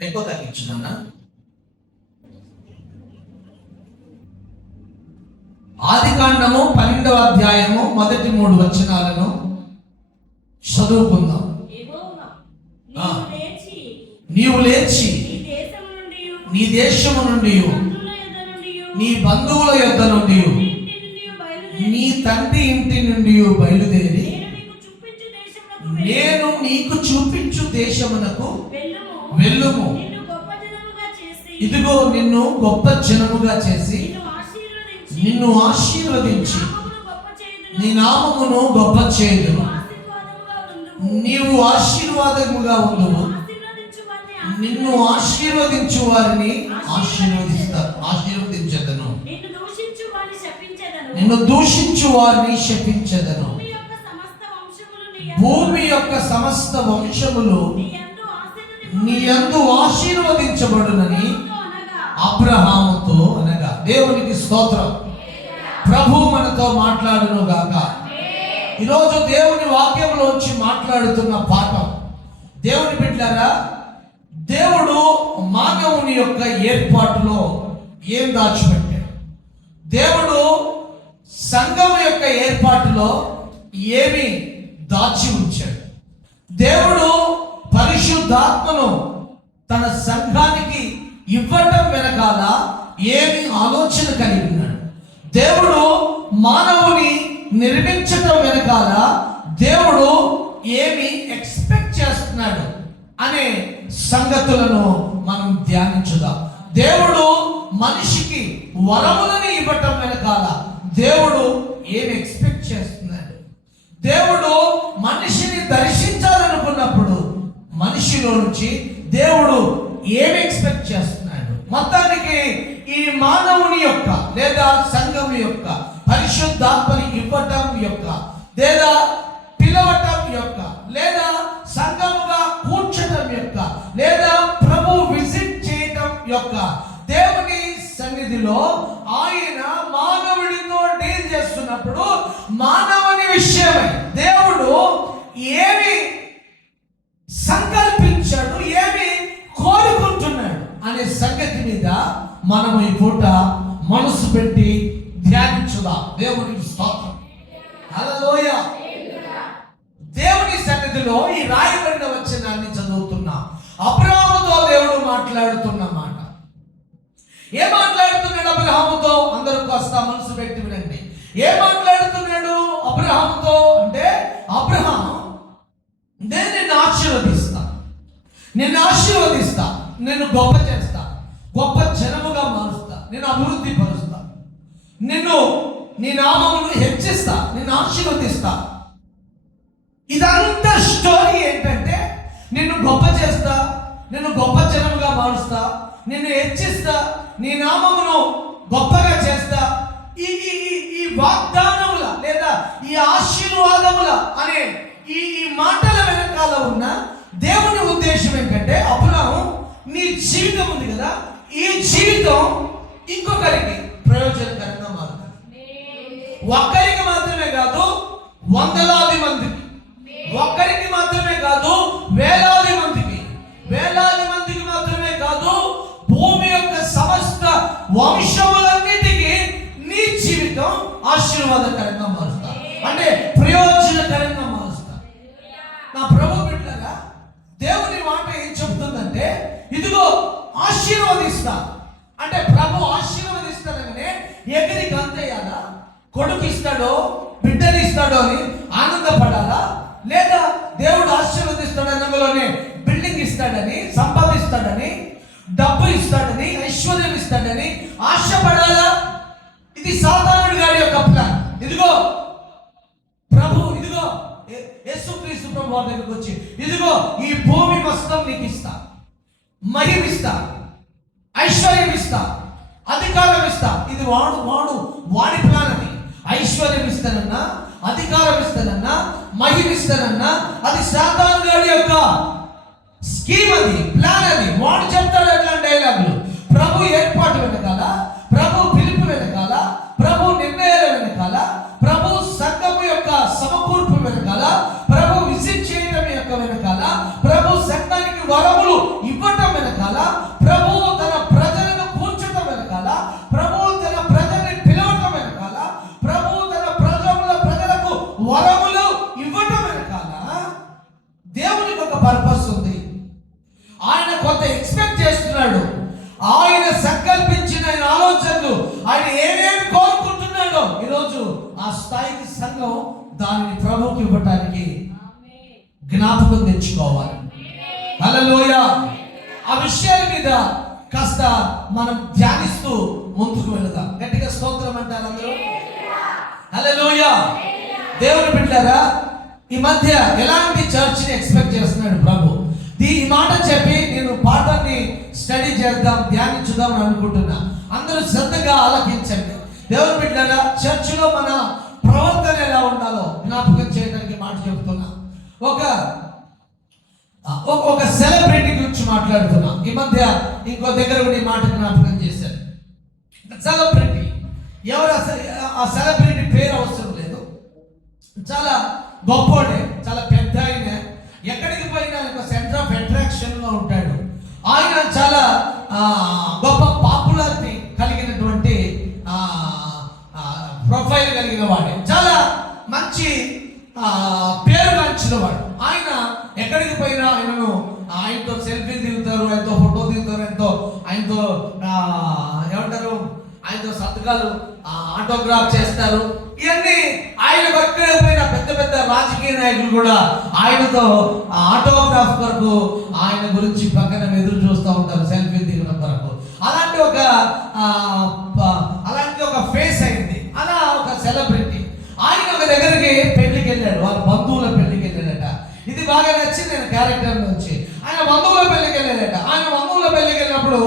ఎక్కువ తగ్గించున్నా. ఆదికాండము 12వ అధ్యాయము మొదటి 3 వచనాలను చదువుకుందాం. నీవు లేచి నీ దేశము నుండి నీ బంధువుల యొద్ద నుండి నీ తండ్రి ఇంటి నుండి బయలుదేరి నేను నీకు చూపించు దేశమునకు వెళ్ళుము. ఇదిగో నిన్ను గొప్ప జనముగా చేసి నిన్ను ఆశీర్వదించి నీ నామమును గొప్ప చేయుదును. నీవు ఆశీర్వాదముగా ఉండును. నిన్ను ఆశీర్వదించు వారిని ఆశీర్వదించదను. నిన్ను దూషించు వారిని శపించదను. భూమి యొక్క సమస్త వంశములు నీ యందు ఆశీర్వదించబడునని అబ్రహాముతో అనగా. దేవునికి స్తోత్రం. ప్రభు మనతో మాట్లాడును గాక. ఈరోజు దేవుని వాక్యంలోంచి మాట్లాడుతున్న పాఠం, దేవుని బిడ్డలారా, దేవుడు మానవుని యొక్క ఏర్పాటులో ఏం దాచిపెట్టాడు, దేవుడు సంఘం యొక్క ఏర్పాటులో ఏమి దాచి ఉంచాడు, దేవుడు పరిశుద్ధాత్మను తన సంఘానికి ఇవ్వటం వెనకాల ఏమి ఆలోచన కలిగి ఉన్నాడు, దేవుడు మానవుని నిర్మించటం వెనకాల దేవుడు ఏమి ఎక్స్పెక్ట్ చేస్తున్నాడు అనే సంగతులను మనం ధ్యానించుదాం. దేవుడు మనిషికి వరములను ఇవ్వటం వెనకాల దేవుడు ఏమి ఎక్స్పెక్ట్ చేస్తున్నాడు, దేవుడు మనిషిని దర్శించాలనుకున్నప్పుడు మనిషిలో నుంచి దేవుడు ఏమి ఎక్స్పెక్ట్ చేస్తున్నాడు. మొత్తానికి ఈ మానవుని యొక్క లేదా సంఘం యొక్క పరిశుద్ధాత్మని ఇవ్వటం యొక్క లేదా పిలవటం యొక్క లేదా సంఘముగా కూర్చటం యొక్క లేదా ప్రభు విజిట్ చేయటం యొక్క దేవుని సన్నిధిలో ఆయన మానవుడితో డీల్ చేస్తున్నప్పుడు మానవుని విషయమై దేవుడు ఏమి సంకల్పించాడు, ఏమి కోరుకుంటున్నాడు అనే సంగతి మీద మనం ఈ పూట మనసు పెట్టి ధ్యానించుదాం. దేవునికి స్తోత్రం. హల్లెలూయా. దేవుని సన్నిధిలో ఈ రాయబడిన వచనాన్ని చదువుతున్నా. అబ్రహాముతో దేవుడు మాట్లాడుతున్న మాట. ఏం మాట్లాడుతున్నాడు అబ్రహాముతో? అందరూ కాస్త మనసు పెట్టి వినండి. ఏం మాట్లాడుతున్నాడు అబ్రహాముతో అంటే, అబ్రహాం, నేను నిన్ను ఆశీర్వదిస్తా, నిన్ను గొప్ప చేస్తా, గొప్ప జనముగా మారుస్తా, నేను అభివృద్ధి పరుస్తా, నీ నామమును హెచ్చిస్తా, నిన్ను ఆశీర్వదిస్తా. ఇదంతా స్టోరీ ఏంటంటే, నిన్ను గొప్ప చేస్తా, నిన్ను గొప్ప జనముగా మారుస్తా, నిన్ను హెచ్చిస్తా, నీ నామమును గొప్పగా చేస్తా. ఈ వాగ్దానముల లేదా ఈ ఆశీర్వాదముల అనే ఈ మాటల వెనకాల ఉన్న దేవుని ఉద్దేశం ఏంటంటే, అబ్రహాము, నీ జీవితం ఉంది కదా, ఈ జీవితం ఇంకొకరికి ప్రయోజనకరంగా మారుతుంది. ఒక్కరికి మాత్రమే కాదు, వందలాది మందికి, ఒక్కరికి మాత్రమే కాదు, వేలాది మందికి మాత్రమే కాదు, భూమి యొక్క సమస్త వంశములన్నిటికీ నీ జీవితం ఆశీర్వాదకరంగా మారుస్తా, అంటే ప్రయోజనకరంగా మారుస్తా. నా ప్రభు బిడ్డలారా, దేవుని మాట ఏం చెబుతుందంటే, ఇదిగో ఆశీర్వదిస్తా అంటే ప్రభు ఆశీర్వదిస్తానగానే ఎగిరి గంతేయాలా, కొడుకు ఇస్తాడో బిడ్డని ఇస్తాడో అని ఆనందపడాలా, లేదా దేవుడు ఆశీర్వదిస్తాడనగానే బిల్డింగ్ ఇస్తాడని, సంపాదిస్తాడని, డబ్బు ఇస్తాడని, ఐశ్వర్యం ఇస్తాడని ఆశపడాలా? ఇది సాతానుడి గారి యొక్క ప్లాన్. ఇదిగో ప్రభు, ఇదిగో యేసుక్రీస్తు ప్రభు వారి దగ్గరికి వచ్చి, ఇదిగో ఈ భూమి మొత్తం నీకు ఇస్తా, మహిమిస్తా, ఐశ్వర్యం ఇస్తా, అధికారం ఇస్తా. ఇది వాడి ప్లాన్. అది ఐశ్వర్యం ఇస్తానన్నా, అధికారం ఇస్తానన్నా, మహిమిస్తానన్నా, అది సాతాను గాడి యొక్క స్కీమ్, అది ప్లాన్. అది వాడు చెప్తాడు అట్లాంటి డైలాగులు. ప్రభు ఏర్పాటు వెనకాల, ప్రభు పిలుపు వెనకాల, ప్రభు నిర్ణయాల వెనకాల, ప్రభు సంఘము యొక్క సమకూర్పు వెనకాల, ప్రభు విజిట్ చేయడం యొక్క వెనకాల, ప్రభు సంఘానికి వరములు ఇవ్వటం వెనకాల జ్ఞాపకం తెచ్చుకోవాలి. హల్లెలూయా. ఆ విషయాల మీద కాస్త మనం ధ్యానిస్తూ ముందుకు వెళదాం. గట్టిగా స్తోత్రం అంటారు అందరూ. హల్లెలూయా. దేవుని బిడ్డలారా, ఈ మధ్య ఎలాంటి చర్చ్ని ఎక్స్పెక్ట్ చేస్తున్నాడు ప్రభు? ఈ మాట చెప్పి నేను పాఠాన్ని స్టడీ చేద్దాం, ధ్యానించుదాం అని అనుకుంటున్నా. అందరూ శ్రద్ధగా ఆలకించండి. దేవుని బిడ్డలారా, చర్చిలో మన ప్రవర్తన ఎలా ఉండాలో జ్ఞాపకం చేయడానికి మాట చెబుతున్నా. ఒక సెలబ్రిటీ గురించి మాట్లాడుతున్నా. ఈ మధ్య ఇంకో దగ్గర కూడా ఈ మాట జ్ఞాపకం చేశారు. సెలబ్రిటీ ఎవరు? ఆ సెలబ్రిటీ పేరు అవసరం లేదు. చాలా గొప్పోడే, చాలా పెద్ద ఆయన. ఎక్కడికి పోయినా ఒక సెంటర్ ఆఫ్ అట్రాక్షన్ గా ఉంటాడు. ఆయన చాలా గొప్ప పాపులారిటీ కలిగినటువంటి ప్రొఫైల్ కలిగిన వాడే, చాలా మంచి పేరుగాంచిన వాడు. ఆయన ఎక్కడికి పోయినా ఆయనతో సెల్ఫీ దిగుతారు, ఆయనతో ఫోటో దిగుతారు, ఆయనతో ఏమంటారు, ఆయనతో సంతకాలు ఆటోగ్రాఫ్ చేస్తారు. ఇవన్నీ ఆయన పక్కనే పోయిన పెద్ద పెద్ద రాజకీయ నాయకులు కూడా ఆయనతో ఆటోగ్రాఫ్ కొరకు ఆయన గురించి పక్కన ఎదురు చూస్తూ ఉంటారు, సెల్ఫీ దిగడం కొరకు. అలాంటి ఒక ఫేస్ అయింది. అలా ఒక సెలబ్రిటీ ఆయన ఒక దగ్గరికి పెళ్లికి వెళ్ళాడు, వాళ్ళ బంధువుల పెళ్లికి వెళ్ళాడట. ఇది బాగా నచ్చింది ఆయన క్యారెక్టర్ నుంచి. ఆయన బంధువుల పెళ్లికి వెళ్ళాడట. ఆయన బంధువుల పెళ్లికి వెళ్ళినప్పుడు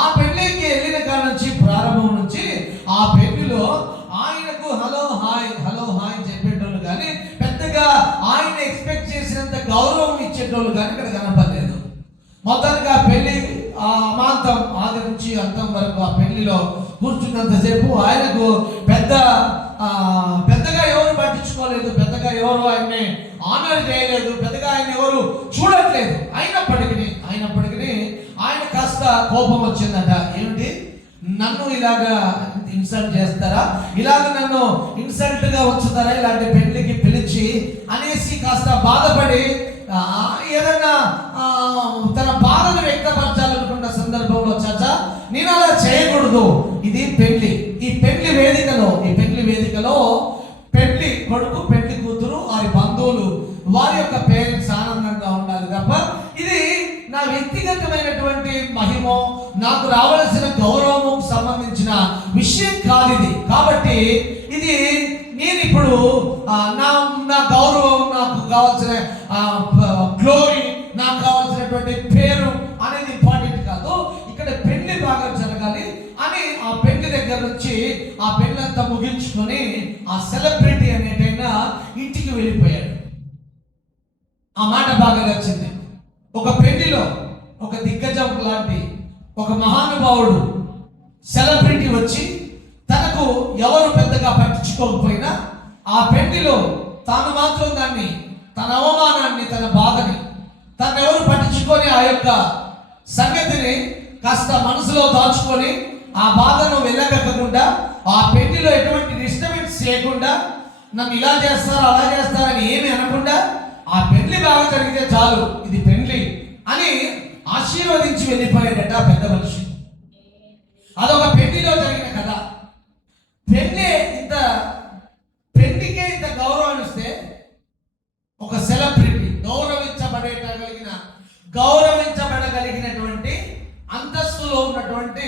ఆ పెళ్లికి వెళ్ళిన కాడ నుంచి, ప్రారంభం నుంచి ఆ పెళ్లిలో ఆయనకు హలో హాయ్ చెప్పేటోళ్ళు కానీ పెద్దగా ఆయన ఎక్స్పెక్ట్ చేసినంత గౌరవం ఇచ్చేటోళ్ళు కానీ ఇక్కడ కనపడలేదు. మొత్తానికి ఆ పెళ్లి అమాంతం, ఆది నుంచి అంతం వరకు ఆ పెళ్లిలో కూర్చున్నంతసేపు ఆయనకు పెద్దగా ఎవరు పట్టించుకోలేదు, పెద్దగా ఎవరు ఆయన్ని ఆనర్ చేయలేదు, పెద్దగా ఆయన ఎవరు చూడట్లేదు. అయినప్పటికీ ఆయన కాస్త కోపం వచ్చిందట. ఏమిటి, నన్ను ఇలాగా ఇన్సల్ట్ చేస్తారా, ఇలాగ నన్ను ఇన్సల్ట్ గా ఉంచుతారా ఇలాంటి పెళ్లికి పిలిచి అనేసి కాస్త బాధపడి ఏదన్నా తన బాధను వ్యక్తపరచాలనుకున్న సందర్భంలో, చాచా నేను అలా చేయకూడదు, ఇది పెళ్లి. ఈ పెళ్లి వేదికలో పెళ్లి కొడుకు, పెళ్లి కూతురు, వారి బంధువులు, వారి యొక్క పేరెంట్స్ ఆనందంగా ఉండాలి తప్ప ఇది నా వ్యక్తిగతమైనటువంటి మహిమో, నాకు రావలసిన గౌరవము సంబంధించిన విషయం కాదు ఇది. కాబట్టి ఇది నేను ఇప్పుడు నా గౌరవం, నాకు కావాల్సిన గ్లోరీ, నాకు కావాల్సినటువంటి పేరు అనేది ఇంపార్టెంట్ కాదు. ఇక్కడ పెళ్లి బాగా జరగాలి అని ఆ పెళ్లి దగ్గర నుంచి ఆ పెళ్ళంతా ముగించుకొని ఆ సెలబ్రిటీ అనేటైనా ఇంటికి వెళ్ళిపోయాడు. ఆ మాట బాగా నచ్చింది. ఒక పెళ్లిలో ఒక దిగ్గజం లాంటి ఒక మహానుభావుడు సెలబ్రిటీ వచ్చి తనకు ఎవరు పెద్దగా పట్టించుకోకపోయినా ఆ పెళ్లిలో తాను మాత్రం తన అవమానాన్ని, తన బాధని తను ఎవరు పట్టించుకొని ఆ యొక్క సంగతిని కాస్త మనసులో దాచుకొని ఆ బాధను వెళ్ళగక్కకుండా, ఆ పెళ్లిలో ఎటువంటి డిస్టర్బెన్స్ చేయకుండా, నన్ను ఇలా చేస్తారు అలా చేస్తారని ఏమి అనకుండా ఆ పెళ్లి బాగా జరిగితే చాలు, ఇది పెళ్లి అని ఆశీర్వదించి వెళ్ళిపోయాడట పెద్ద మనిషి. అదొక పెళ్లిలో జరిగిన కథ. పెళ్లికే ఇంత గౌరవాన్ని ఇస్తే ఒక సెలబ్రిటీ, గౌరవించబడగలిగినటువంటి అంతస్తులో ఉన్నటువంటి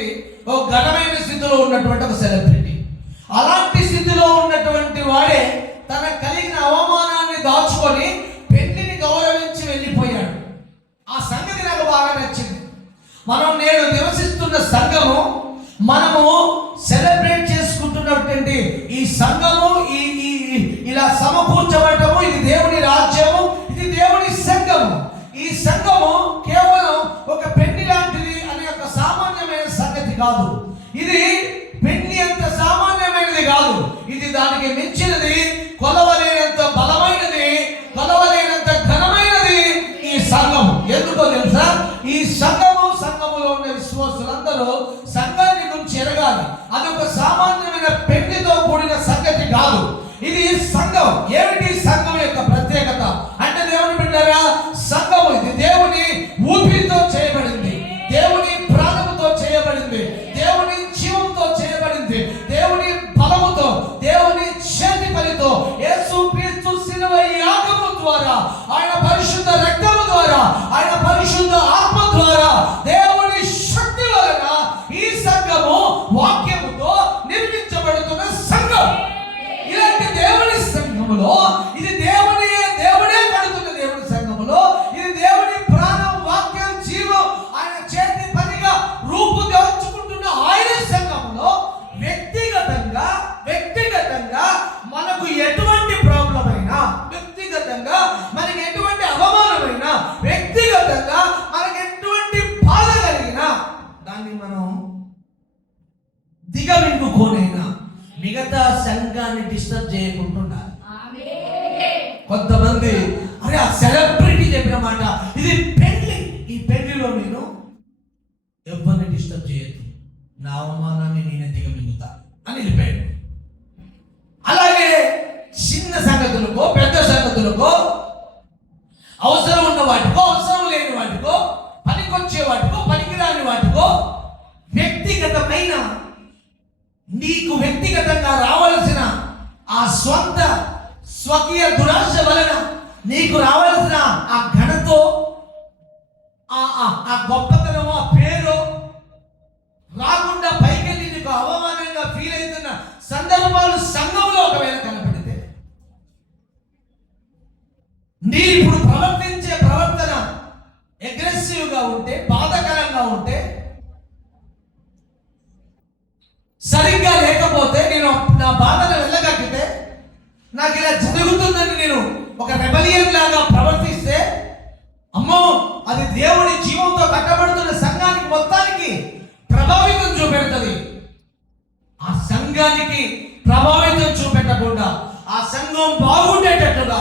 ఒక ఘనమైన స్థితిలో ఉన్నటువంటి ఒక సెలబ్రిటీ, అలాంటి స్థితిలో ఉన్నటువంటి వాడే తన కలిగిన అవమానాన్ని దాచుకొని పెళ్లిని గౌరవించి వెళ్ళిపోయాడు. ఆ సంగతి నాకు బాగా నచ్చింది. మనం నేడు నివసిస్తున్న సంఘము, మనము సెలబ్రేట్ చేసుకుంటున్నటువంటి ఈ సంఘము, ఇలా సమకూర్చబడటము, ఇది దేవుని రాజ్యము, ఇది దేవుని సంఘము. ఈ సంఘము కేవలం ఒక పెళ్లి లాంటిది అనే ఒక సామాన్యమైన సంగతి కాదు. ఇది పెళ్లి అంత సామాన్యమైనది కాదు. ఇది దానికి మించినది, కొలవలేనంత బలమైనది, కొలవలేనంత ఘనమైనది ఈ సంఘం. ఎందుకో తెలుసా? ఈ సంఘములో ఉన్న విశ్వాసులందరూ సంఘాన్ని గురించి ఎరగాలి. అదొక సామాన్యమైన పెళ్లితో కూడిన సంగతి కాదు. ఇది సంఘం. ఏమిటి సంఘం యొక్క ప్రత్యేకత అంటే, దేవుని బిడ్డలారా, సంఘము ఇది దేవుని ఊపిరితో చేయబడింది, దేవుని ప్రాణముతో చేయబడింది, దేవుని జీవంతో చేయబడింది, దేవుని బలముతో, దేవుని చేతి పనితో, యేసుక్రీస్తు శిలువ యాగము ద్వారా, ఆయన పరిశుద్ధ అనుకోనైనా మిగతా సంఘాన్ని డిస్టర్బ్ చేయకుండా. కొంతమంది అరే ఆ సెలబ్రిటీ చెప్పిన మాట ఇది పెళ్లి, ఈ పెళ్లిలో నేను ఎవరిని డిస్టర్బ్ చేయొద్దు, నా అవమానాన్ని నేనే దిగమింగుతా అని వెళ్ళిపోయాడు. అలాగే చిన్న సంగతులకో పెద్ద సంగతులకో, అవసరం ఉన్న వాటికో అవసరం లేని వాటికో, పనికొచ్చే వాటికో పనికిరాని వాటికో, వ్యక్తిగతమైన నీకు వ్యక్తిగతంగా రావాల్సిన ఆ స్వకీయ దురాశ వలన నీకు రావాల్సిన ఆ ఘనతో ఆ గొప్పతనమో ఆ పేరు రాకుండా పైకెళ్ళి నీకు అవమానంగా ఫీల్ అవుతున్న సందర్భాలు సంఘంలో ఒకవేళ కనపడితే, నీ ఇప్పుడు ప్రవర్తించే ప్రవర్తన అగ్రెసివ్గా ఉంటే, బాధకరంగా ఉంటే, సరిగ్గా లేకపోతే, నేను నా బాధను వెళ్ళగక్కితే, నాకు ఇలా జరుగుతుందని నేను ఒక రెబలియన్ లాగా ప్రవర్తిస్తే, అమ్మో అది దేవుడి జీవంతో కట్టబడుతున్న సంఘానికి మొత్తానికి ప్రభావితం చూపెడుతుంది. ఆ సంఘానికి ప్రభావితం చూపెట్టకుండా ఆ సంఘం బాగుండేటట్టుగా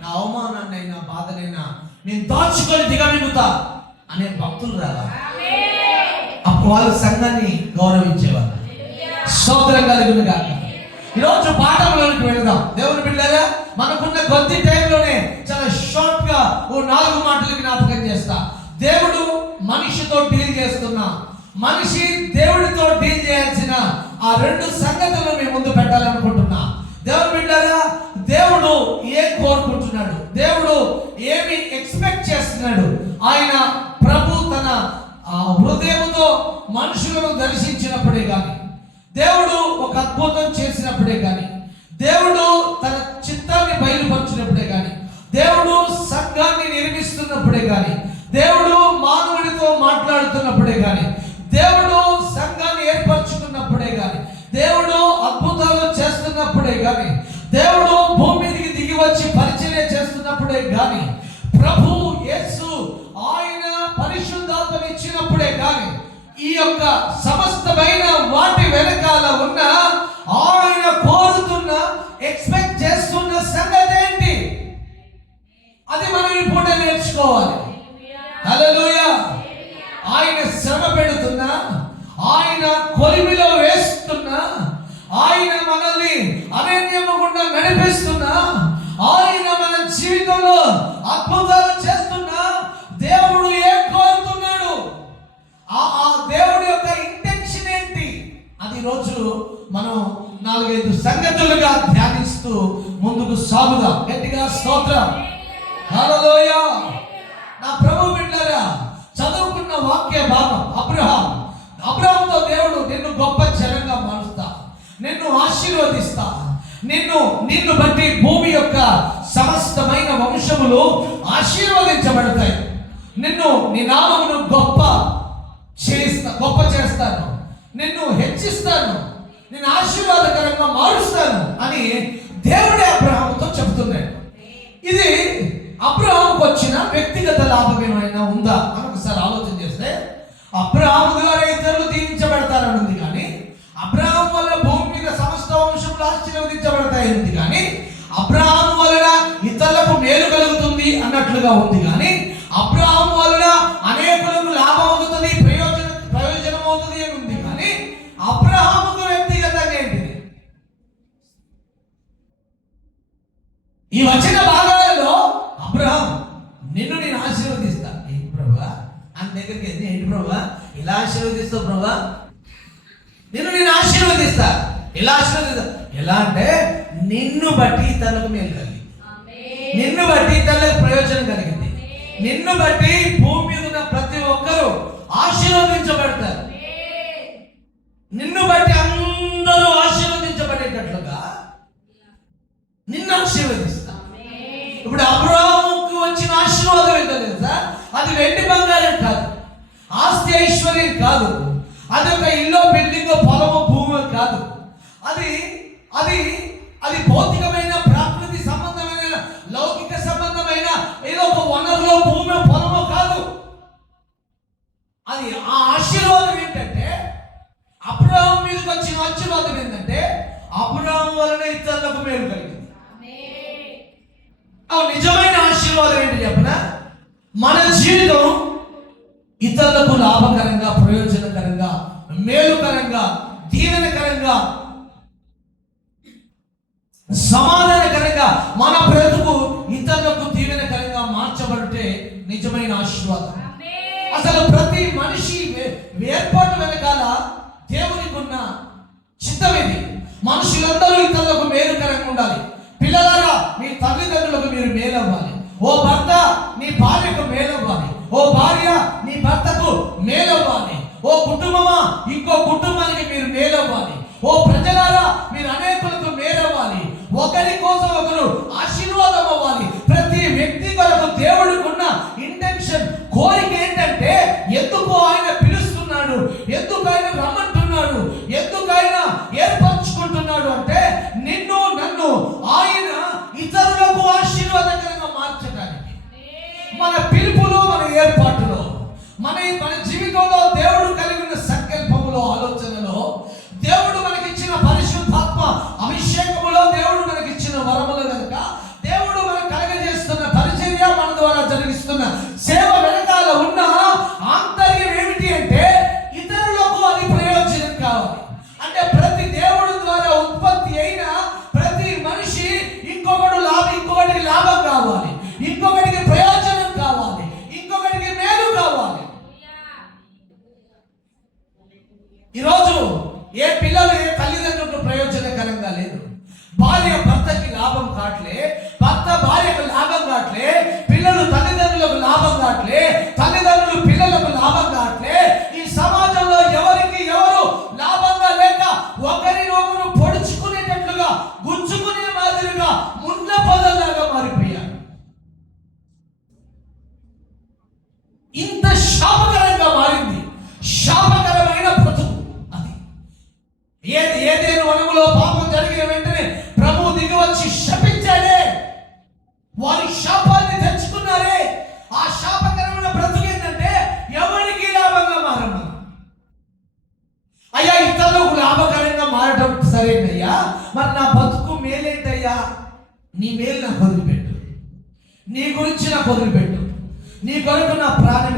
నా అవమానాన్నైనా బాధనైనా నేను దాచుకొని దిగమింగుతా అనే భక్తులు రావాలి. అప్పుడు వాళ్ళు సంఘాన్ని గౌరవించేవారు. స్తోత్రం కలుగును గాక. ఈరోజు పాఠంలోకి వెళదాం. దేవుని బిడ్డలారా, మనకున్న కొద్ది టైంలోనే చాలా షార్ట్ గా 4 మాటలు జ్ఞాపకం చేస్తా. దేవుడు మనిషితో డీల్ చేస్తున్నా, మనిషి దేవుడితో డీల్ చేయాల్సిన ఆ 2 సంగతులను మీ ముందు పెట్టాలనుకుంటున్నా. దేవుని బిడ్డలారా, దేవుడు ఏం కోరుకుంటున్నాడు, దేవుడు ఏమి ఎక్స్పెక్ట్ చేస్తున్నాడు, ఆయన ప్రభు తన హృదయంతో మనుషులను దర్శించినప్పుడే కానీ, దేవుడు ఒక అద్భుతం చేసినప్పుడే కానీ, దేవుడు తన చిత్తాన్ని బయలుపరిచినప్పుడే కానీ, దేవుడు సంఘాన్ని నిర్మిస్తున్నప్పుడే కానీ, దేవుడు మానవుడితో మాట్లాడుతున్నప్పుడే కానీ, దేవుడు సంఘాన్ని ఏర్పరచుకున్నప్పుడే కానీ, దేవుడు అద్భుతాలు చేస్తున్నప్పుడే కానీ, దేవుడు భూమి మీదకి దిగి వచ్చి పరిచర్య చేస్తున్నప్పుడే కానీ, ప్రభు యేసు ఆయన పరిశుద్ధాత్మని ఇచ్చినప్పుడే కానీ, ఈ యొక్క సమస్తమైన వాటి వెనకాల ఉన్న ఆయన కోరుతున్న ఎక్స్పెక్ట్ చేస్తున్న సంగతి ఏంటి, అది మనం ఈ పూట నేర్చుకోవాలి. హల్లెలూయా. ఆయన శ్రమ పెడుతున్నా, ఆయన కొలిమిలో వేస్తున్నా, ఆయన మనల్ని అరణ్యము గుండా నడిపిస్తున్నా, ఆయన మన జీవితంలో అద్భుతాలు చేస్తున్నా, దేవుడు ఏం కోరుతున్నాడు, ఆ దేవుడి యొక్క ఇంటెన్షన్ ఏంటి, అది రోజు మనం 4-5 సంగతులుగా ధ్యానిస్తూ ముందుకు సాగుదాం. గట్టిగా స్తోత్రం. హల్లెలూయా. నా ప్రభు బిడ్డలారా, చదువుకున్న వాక్య భాగం అబ్రహాముతో దేవుడు నిన్ను గొప్ప జనంగా మారుస్తా, నిన్ను ఆశీర్వదిస్తా, నిన్ను బట్టి భూమి యొక్క సమస్తమైన వంశములు ఆశీర్వదించబడతాయి, నీ నామమును గొప్ప చేస్తాను, నిన్ను హెచ్చిస్తాను, నేను ఆశీర్వాదకరంగా మారుస్తాను అని దేవుడే అబ్రహాముతో చెబుతున్నాడు. ఇది అబ్రహాముకు వచ్చిన వ్యక్తిగత లాభం ఏమైనా ఉందా అని ఒకసారి ఆలోచన చేస్తే, అబ్రహాము ద్వారా ఇతరులు దీవించబడతారని ఉంది కానీ, అబ్రహాం వల్ల భూమి మీద సమస్త వంశములు ఆశీర్వదించబడతాయి ఉంది కానీ, అబ్రహాం వలన ఇతరులకు మేలు కలుగుతుంది అన్నట్లుగా ఉంది కానీ, అబ్రహాం వలన అనేకులకు లాభం అవుతుంది, ప్రయోజనం అవుతుంది అని ఉంది కానీ, అబ్రహాముకు వ్యక్తిగతంగా ఏంటిది? ఈ వచ్చిన భాగాలలో అబ్రహాం నిన్ను నేను ఆశీర్వదిస్తా. ఏంటి ప్రభువా అని దగ్గరికి వెళ్తే, ఏంటి ప్రభువా ఇలా ఆశీర్వదిస్తావు ప్రభువా, నిన్ను నేను ఆశీర్వదిస్తా, ఇలా ఆశీర్వదిస్తా. ఎలా అంటే నిన్ను బట్టి తనకు మేలు కలిగింది, నిన్ను బట్టి తనకు ప్రయోజనం కలిగింది, నిన్ను బట్టి భూమి మీద ఉన్న ప్రతి ఒక్కరూ ఆశీర్వదించబడతారు, నిన్ను బట్టి అందరూ ఆశీర్వదించబడేటట్లుగా నిన్ను ఆశీర్వదిస్తా. ఇప్పుడు అబ్రహాముకు వచ్చిన ఆశీర్వాదం ఏంటో తెలుసా? అది వెండి బంగారం కాదు, ఆస్తి ఐశ్వర్యం కాదు, అది ఒక ఇల్లు బిల్డింగ్ పొలము భూమి కాదు, అది భౌతికమైన ప్రాకృతి సంబంధమైన లౌకిక సంబంధమైన ఏదో ఒక వనరులో భూమి పొలము కాదు. అది ఆ ఆశీర్వాదం ఏంటంటే, అబ్రహాము మీదకి వచ్చిన ఆశీర్వాదం వలన ఇతరులకు మేలు కలిగింది. నిజమైన ఆశీర్వాదం ఏంటి చెప్పనా? మన జీవితం ఇతరులకు లాభకరంగా, ప్రయోజనకరంగా, మేలుకరంగా, దీవెనకరంగా, సమాధానకరంగా, మన బ్రతుకు ఇతరులకు దీవెనకరంగా మార్చబడితే నిజమైన ఆశీర్వాదం. అసలు ప్రతి మనిషి ఏర్పాటు వెనకాల దేవునికి ఉన్న చిత్తం ఇది. మనుషులందరూ ఇతరులకు మేలుకరంగా ఉండాలి. పిల్లలారా, మీ తల్లిదండ్రులకు మీరు మేలవ్వాలి. ఓ భర్త నీ భార్యకు మేలవ్వాలి. ఓ భార్య నీ భర్తకు మేలవ్వాలి. ఓ కుటుంబమా ఇంకో కుటుంబానికి మీరు మేలవ్వాలి. ఓ ప్రజలారా, మీరు అనేకులకు మేలవ్వాలి. ఒకరి కోసం ఒకరు ఆశీర్వాదం అవ్వాలి. ప్రతి వ్యక్తి కొరకు దేవుడికున్న ఇంటెన్షన్, కోరిక ఏంటంటే, ఎందుకు ఆయన పిలుస్తున్నాడు, ఎందుకు ఆయన రమ్మంటున్నాడు, ఎందుకు ఆయన ఏర్పరచుకుంటున్నాడు అంటే, నిన్ను నన్ను ఆయన ఇతరులకు ఆశీర్వాదకరంగా మార్చడానికి. మన పిలుపులో, మన ఏర్పాటులో, మన జీవితంలో దేవుడు కలిగి ఉన్న సంకల్పములో, ఆలోచనలో, దేవుడు మనకిచ్చిన పరిశుద్ధాత్మ అభిషేకములో, దేవుడు మనకిచ్చిన వరములు కనుక, దేవుడు మనకు కలగజేస్తున్న పరిచర్య, మన ద్వారా జరిగిస్తున్న సేవ వెనకాల ఉన్న ఆంతర్యం ఏమిటి అంటే, ఇతరులకు అది ప్రయోజనం కావాలి. అంటే ప్రతి దేవుడు ద్వారా ఉత్పత్తి అయిన ప్రతి మనిషి ఇంకొకటికి లాభం కావాలి, ఇంకొకటికి ప్రయోజనం కావాలి, ఇంకొకటికి మేలు కావాలి. ఈరోజు ఏ పిల్లలు ఏ తల్లిదండ్రులకు ప్రయోజనకరంగా లేదు. భార్య భర్తకి లాభం కావట్లే, భర్త భార్యకు లాభం కావట్లే, పిల్లలు తల్లిదండ్రులకు లాభం కావట్లే, తల్లిదండ్రులు పిల్లలకు లాభం కావట్లే. ఈ సమాజంలో ఎవరికి ఎవరు లాభంగా లేక ఒకరినొకరు పొడుచుకునేటట్లుగా, గుంజుకునే మాదిరిగా ముండ్ల పొదల్లాగా మారిపోయారు. ఇంత శాపకరంగా మారింది. శాపకరమైన బ్రతుకు అది. ఏదేను వనములో పాపం జరిగిన వెంటనే ప్రభు దిగి వచ్చి శపించాడే. వారి శాపాన్ని తెచ్చుకున్నారే. ఆ శాపకరమైన బ్రతుకు ఏంటంటే, ఎవరికి లాభంగా మారమ్మా. అయ్యా, ఇతరులకు లాభకరంగా మారడం సరేనయ్యా, మరి నా బతుకు మేలేంటయ్యా? నీ మేలు నాకు వదిలిపెట్టు, నీ గురించి నాకు వదిలిపెట్టు. నీ కొరకు నా ప్రాణం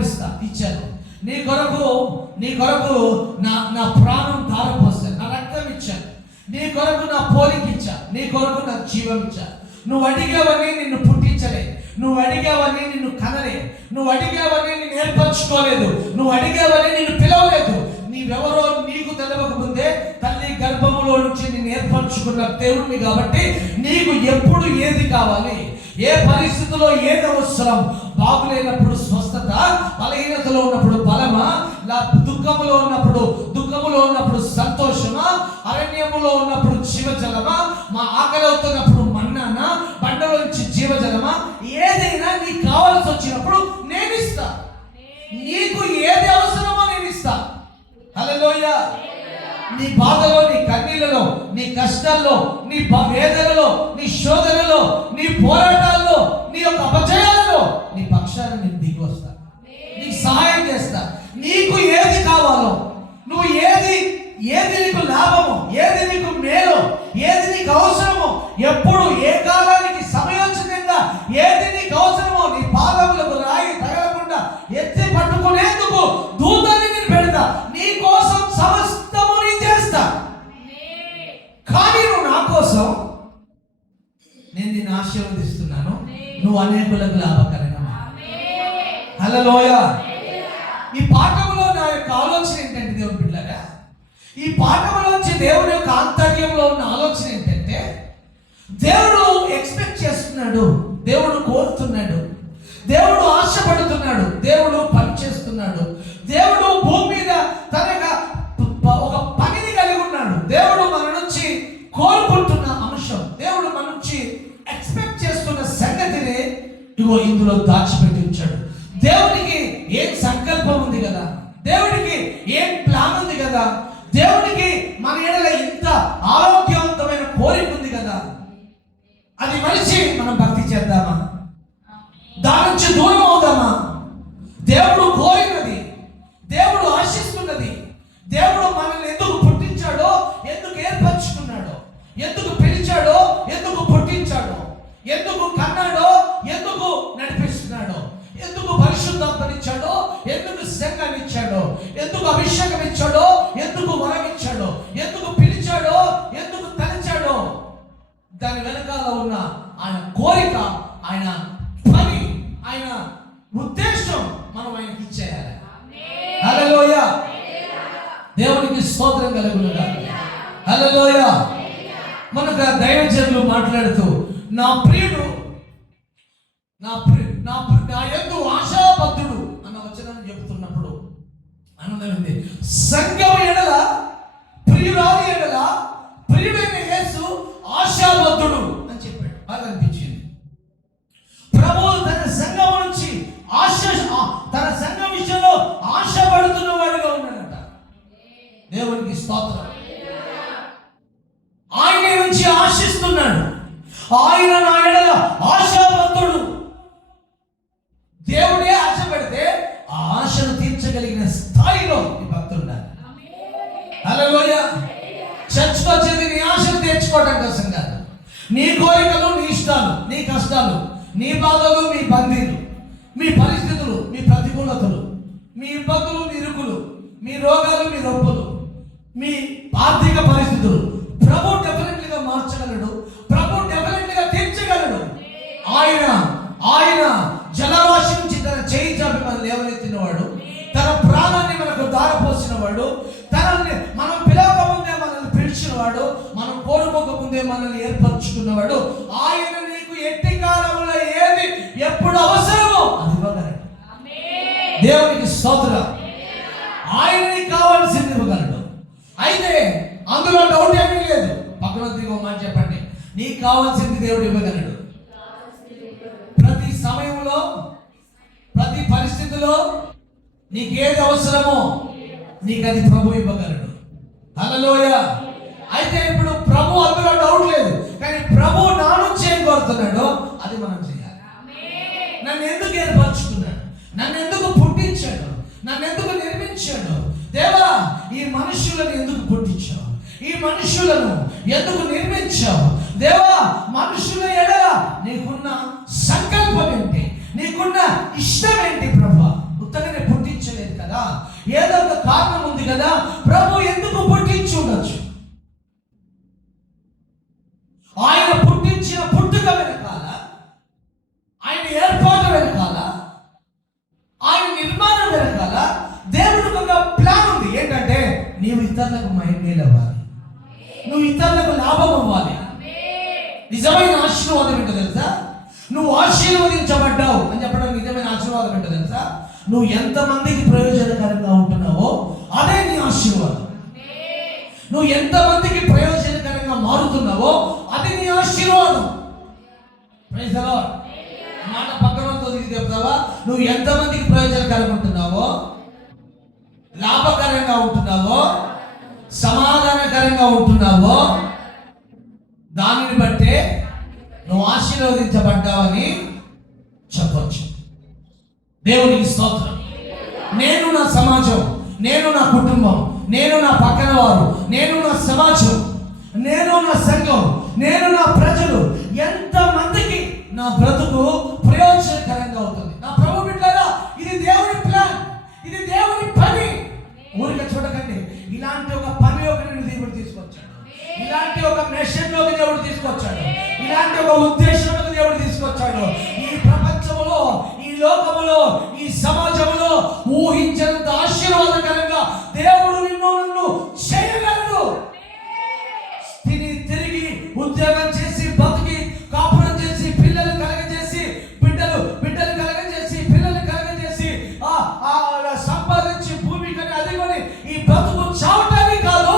ఇచ్చాను, నీ కొరకు నా ప్రాణం ధారపోసాను, నా రక్తం ఇచ్చాను, నీ కొరకు నా పోలిక ఇచ్చా, నీ కొరకు నా జీవం ఇచ్చా. నువ్వు అడిగావని నిన్ను పుట్టించలే, నువ్వు అడిగావని నిన్ను కనలే, నువ్వు అడిగావని నిన్ను ఏర్పరచుకోలేదు, నువ్వు అడిగావని నిన్ను పిలవలేదు. నీవెవరో నీకు తెలవక ముందే తల్లి గర్భములో నుంచి నిన్ను ఏర్పరచుకున్న దేవుడిని కాబట్టి నీకు ఎప్పుడు ఏది కావాలి, ఏ పరిస్థితిలో ఏది అవసరం, బాగులేనప్పుడు స్వస్థత, బలహీనతలో ఉన్నప్పుడు బలమా, దుఃఖములో ఉన్నప్పుడు సంతోషమా, అరణ్యములో ఉన్నప్పుడు జీవజలమా, మా ఆకలి అవుతున్నప్పుడు మన్నానా, బండలో నుంచి జీవజలమా, ఏదైనా నీకు కావాల్సి వచ్చినప్పుడు నేను ఇస్తా. నీకు ఏది అవసరమో నేను ఇస్తా. హల్లెలూయా. నీ బాధలో, నీ కన్నీళ్ళలో, నీ కష్టాల్లో, నీ వేదనలో, నీ శోధనలో, నీ పోరాటాల్లో, నీ యొక్క అపజయాల్లో నీ పక్షాన్ని నేను దిగి వస్తా, నీకు సహాయం చేస్తా. నీకు ఏది కావాలో, నువ్వు ఏది నీకు లాభమో, ఏది నీకు మేలో, ఏది నీకు అవసరమో, ఎప్పుడు ఏ కాలానికి సమయోచితంగా ఏది నీకు అవసరమో, నీ పాదములకు రాయి తగలకుండా ఎత్తి పట్టుకునేందుకు దూతని నేను పెడతా. నీ కోసం సమస్తము నేను చేస్తా. కానీ నువ్వు నా కోసం నేను నిన్ను ఆశీర్వదిస్తున్నాను. నువ్వు అనేకులకు లాభకరంగా. హల్లెలూయా. ఈ పాఠంలో నా యొక్క ఆలోచన ఏంటంటే, దేవుని బిడ్డలారా, ఈ పాఠంలోంచి దేవుని యొక్క ఆంతర్యంలో ఉన్న ఆలోచన ఏంటంటే, దేవుడు ఎక్స్పెక్ట్ చేస్తున్నాడు, దేవుడు కోరుతున్నాడు, దేవుడు ఆశపడుతున్నాడు, దేవుడు పని చేస్తున్నాడు, దేవుడు భూమి మీద తన ఒక పనిని కలిగి ఉన్నాడు. దేవుడు మన నుంచి కోరుకుంటున్న అంశం, దేవుడు మన నుంచి ఎక్స్పెక్ట్ చేస్తున్న సంగతిని ఇందులో దాచిపెట్టి ఉంచాడు. దేవునికి ఏం సంకల్పం ఉంది కదా, దేవుడికి ఏం ప్లాన్ ఉంది కదా, దేవుడికి మన ఎడల ఇంత ఆరోగ్యవంతమైన కోరిక ఉంది కదా. అది మనిషి మనం భక్తి చేద్దామా, దాని నుంచి దూరం అవుదామా? దేవుడు కోరినది, దేవుడు ఆశిస్తున్నది, దేవుడు మనల్ని ఎందుకు పుట్టించాడో, ఎందుకు ఏర్పరచుకున్నాడో, ఎందుకు అభిషేకం ఇచ్చాడో, ఎందుకు వరం ఇచ్చాడో, ఎందుకు పిలిచాడో, ఎందుకు తలిచాడో, దాని వెనకాల ఉన్న ఆయన కోరిక, ఆయన పని, ఆయన ఉద్దేశం మనం ఆయనకి ఇచ్చేయాలి. హల్లెలూయా. దేవునికి స్తోత్రం కలుగునుగాక. హల్లెలూయా. మనకు దైవజనులు మాట్లాడుతూ నా ప్రియుడు నా యందు ఆశాబద్ధుడు అన్న వచనాన్ని చెబుతున్నప్పుడు ఆనందమైంది. సంఘం ఎడల, ప్రియురాలి ఎడల ప్రియుడైన యేసు ఆశాబద్ధుడు అని చెప్పాడు. బాగా అనిపించింది. ప్రభువు తన సంఘం నుంచి తన సంఘం విషయంలో ఆశపడుతున్న వాడుగా ఉన్నాడట. దేవునికి స్తోత్రం. ఆయన నుంచి ఆశిస్తున్నాడు. ఆయన నా ఎడల ఆశావంతుడు. దేవుడే ఆశ పెడితే ఆ ఆశను తీర్చగలిగిన స్థాయిలో ఈ భక్తులు ఉండాలి. హల్లెలూయా. చర్చకు వచ్చేది నీ ఆశను తీర్చుకోవడం కోసం కాదు. నీ కోరికలు, నీ ఇష్టాలు, నీ కష్టాలు, నీ బాధలు, మీ బందీలు, మీ పరిస్థితులు, మీ ప్రతికూలతలు, మీ ఇబ్బందులు, మీ ఇరుకులు, మీ రోగాలు, మీ నొప్పులు, మీ ఆర్థిక పరిస్థితులు ప్రభు డెఫినెట్లీగా మార్చగలడు. ప్రభు డెఫినెట్లీగా తీర్చగలడు. ఆయన జలరాశి నుంచి తన చేయి చాపి మనం లేవనెత్తినవాడు, తన ప్రాణాన్ని మనకు దారపోసినవాడు, తనని మనం పిలవకముందే మనల్ని పిలిచినవాడు, మనం కోరుకోకముందే మనల్ని ఏర్పరచుకున్నవాడు. ఆయన నీకు ఎట్టి కాలంలో ఏది ఎప్పుడు అవసరమో అది ఇవ్వగలడు. దేవునికి స్తోత్రం. ఆయన నీకు కావాల్సింది ఇవ్వగలడు. అయితే అందులో డౌట్ ఏమీ లేదు. పక్కన తిరిగి మాట చెప్పండి, నీకు కావాల్సింది దేవుడు ఇవ్వగలడు. ప్రతి సమయంలో, ప్రతి పరిస్థితిలో నీకు ఏది అవసరమో నీకు అది ప్రభు ఇవ్వగలడు. హల్లెలూయా. అయితే ఇప్పుడు ప్రభు అందులో డౌట్ లేదు. కానీ ప్రభు నా నుంచి ఏం కోరుతున్నాడో అది మనం చేయాలి. నన్ను ఎందుకు ఏర్పరచుకున్నాడు, నన్ను ఎందుకు పుట్టించాడు, నన్ను ఎందుకు నిర్మించాడు, దేవా ఈ మనుషులను ఎందుకు పుట్టించావు, ఈ మనుషులను ఎందుకు నిర్మించావు, దేవా మనుషుల ఎడల నీకున్న సంకల్పం ఏంటి, నీకున్న ఇష్టం ఏంటి ప్రభు. ఉత్తగానే పుట్టించలేదు కదా, ఏదో ఒక కారణం ఉంది కదా. ప్రభు ఎందుకు పుట్టించి ఉండొచ్చు. ఆయన పుట్టించిన పుట్టుక వెనకాల, ఆయన ఏర్పాటు వెనకాల, ఆయన నిర్మాణం వెనకాల దేవుడికి ఒక ప్లాన్ ఉంది. ఏంటంటే నీవు ఇతరులకు మేలు అవ్వాలి, నువ్వు ఇతరులకు లాభం అవ్వాలి. నిజమైన ఆశీర్వాదం ఏంటో తెలుసా? నువ్వు ఆశీర్వదించబడ్డావు అని చెప్పడం నిజమైన ఆశీర్వాదం ఏంటో తెలుసా? నువ్వు ఎంతమందికి ప్రయోజనకరంగా ఉంటున్నావో అదే నీ ఆశీర్వాదం. నువ్వు ఎంతమందికి ప్రయోజనకరంగా మారుతున్నావో అది నీ ఆశీర్వాదం. Praise the lord. మాట పక్కనతో చెప్తావా? నువ్వు ఎంతమందికి ప్రయోజనకరంగా ఉంటున్నావో, లాభకరంగా ఉంటున్నావో, సమాధానకరంగా ఉంటున్నావో దానిని బట్టే నువ్వు ఆశీర్వదించబడ్డావని చెప్పొచ్చు. దేవునికి స్తోత్రం. నేను నా సమాజం, నేను నా కుటుంబం, నేను నా పక్కన వారు, నేను నా సమాజం, నేను నా సంఘం, నేను నా ప్రజలు, ఎంతమందికి నా బ్రతుకు ప్రయోజనకరంగా అవుతుంది. నా ప్రభు బిడ్డలారా, ఇది దేవుని ప్లాన్, ఇది దేవుని పని. ఊరికే చూడకండి. ఇలాంటి ఒక పని ఒకరిని దేవుడు తీసుకొచ్చాడు, ఇలాంటి ఒక మిషన్లోకి దేవుడు తీసుకొచ్చాడు, ఇలాంటి ఒక ఉద్దేశంలోకి దేవుడు తీసుకొచ్చాడు. ఈ ప్రపంచంలో, ఈ లోకములో, ఈ సమాజంలో ఊహించినంత ఆశీర్వాదకరంగా దేవుడు నన్ను చేయగలడు. తిరిగి ఉద్యోగం చేసి, బతికి కాపురం చేసి, పిల్లలు కలగజేసి, బిడ్డలు కలగజేసి, పిల్లలు కలగజేసి, సంపాదించి భూమి కానీ అదిగొని ఈ బతుకు చావటానికి కాదు,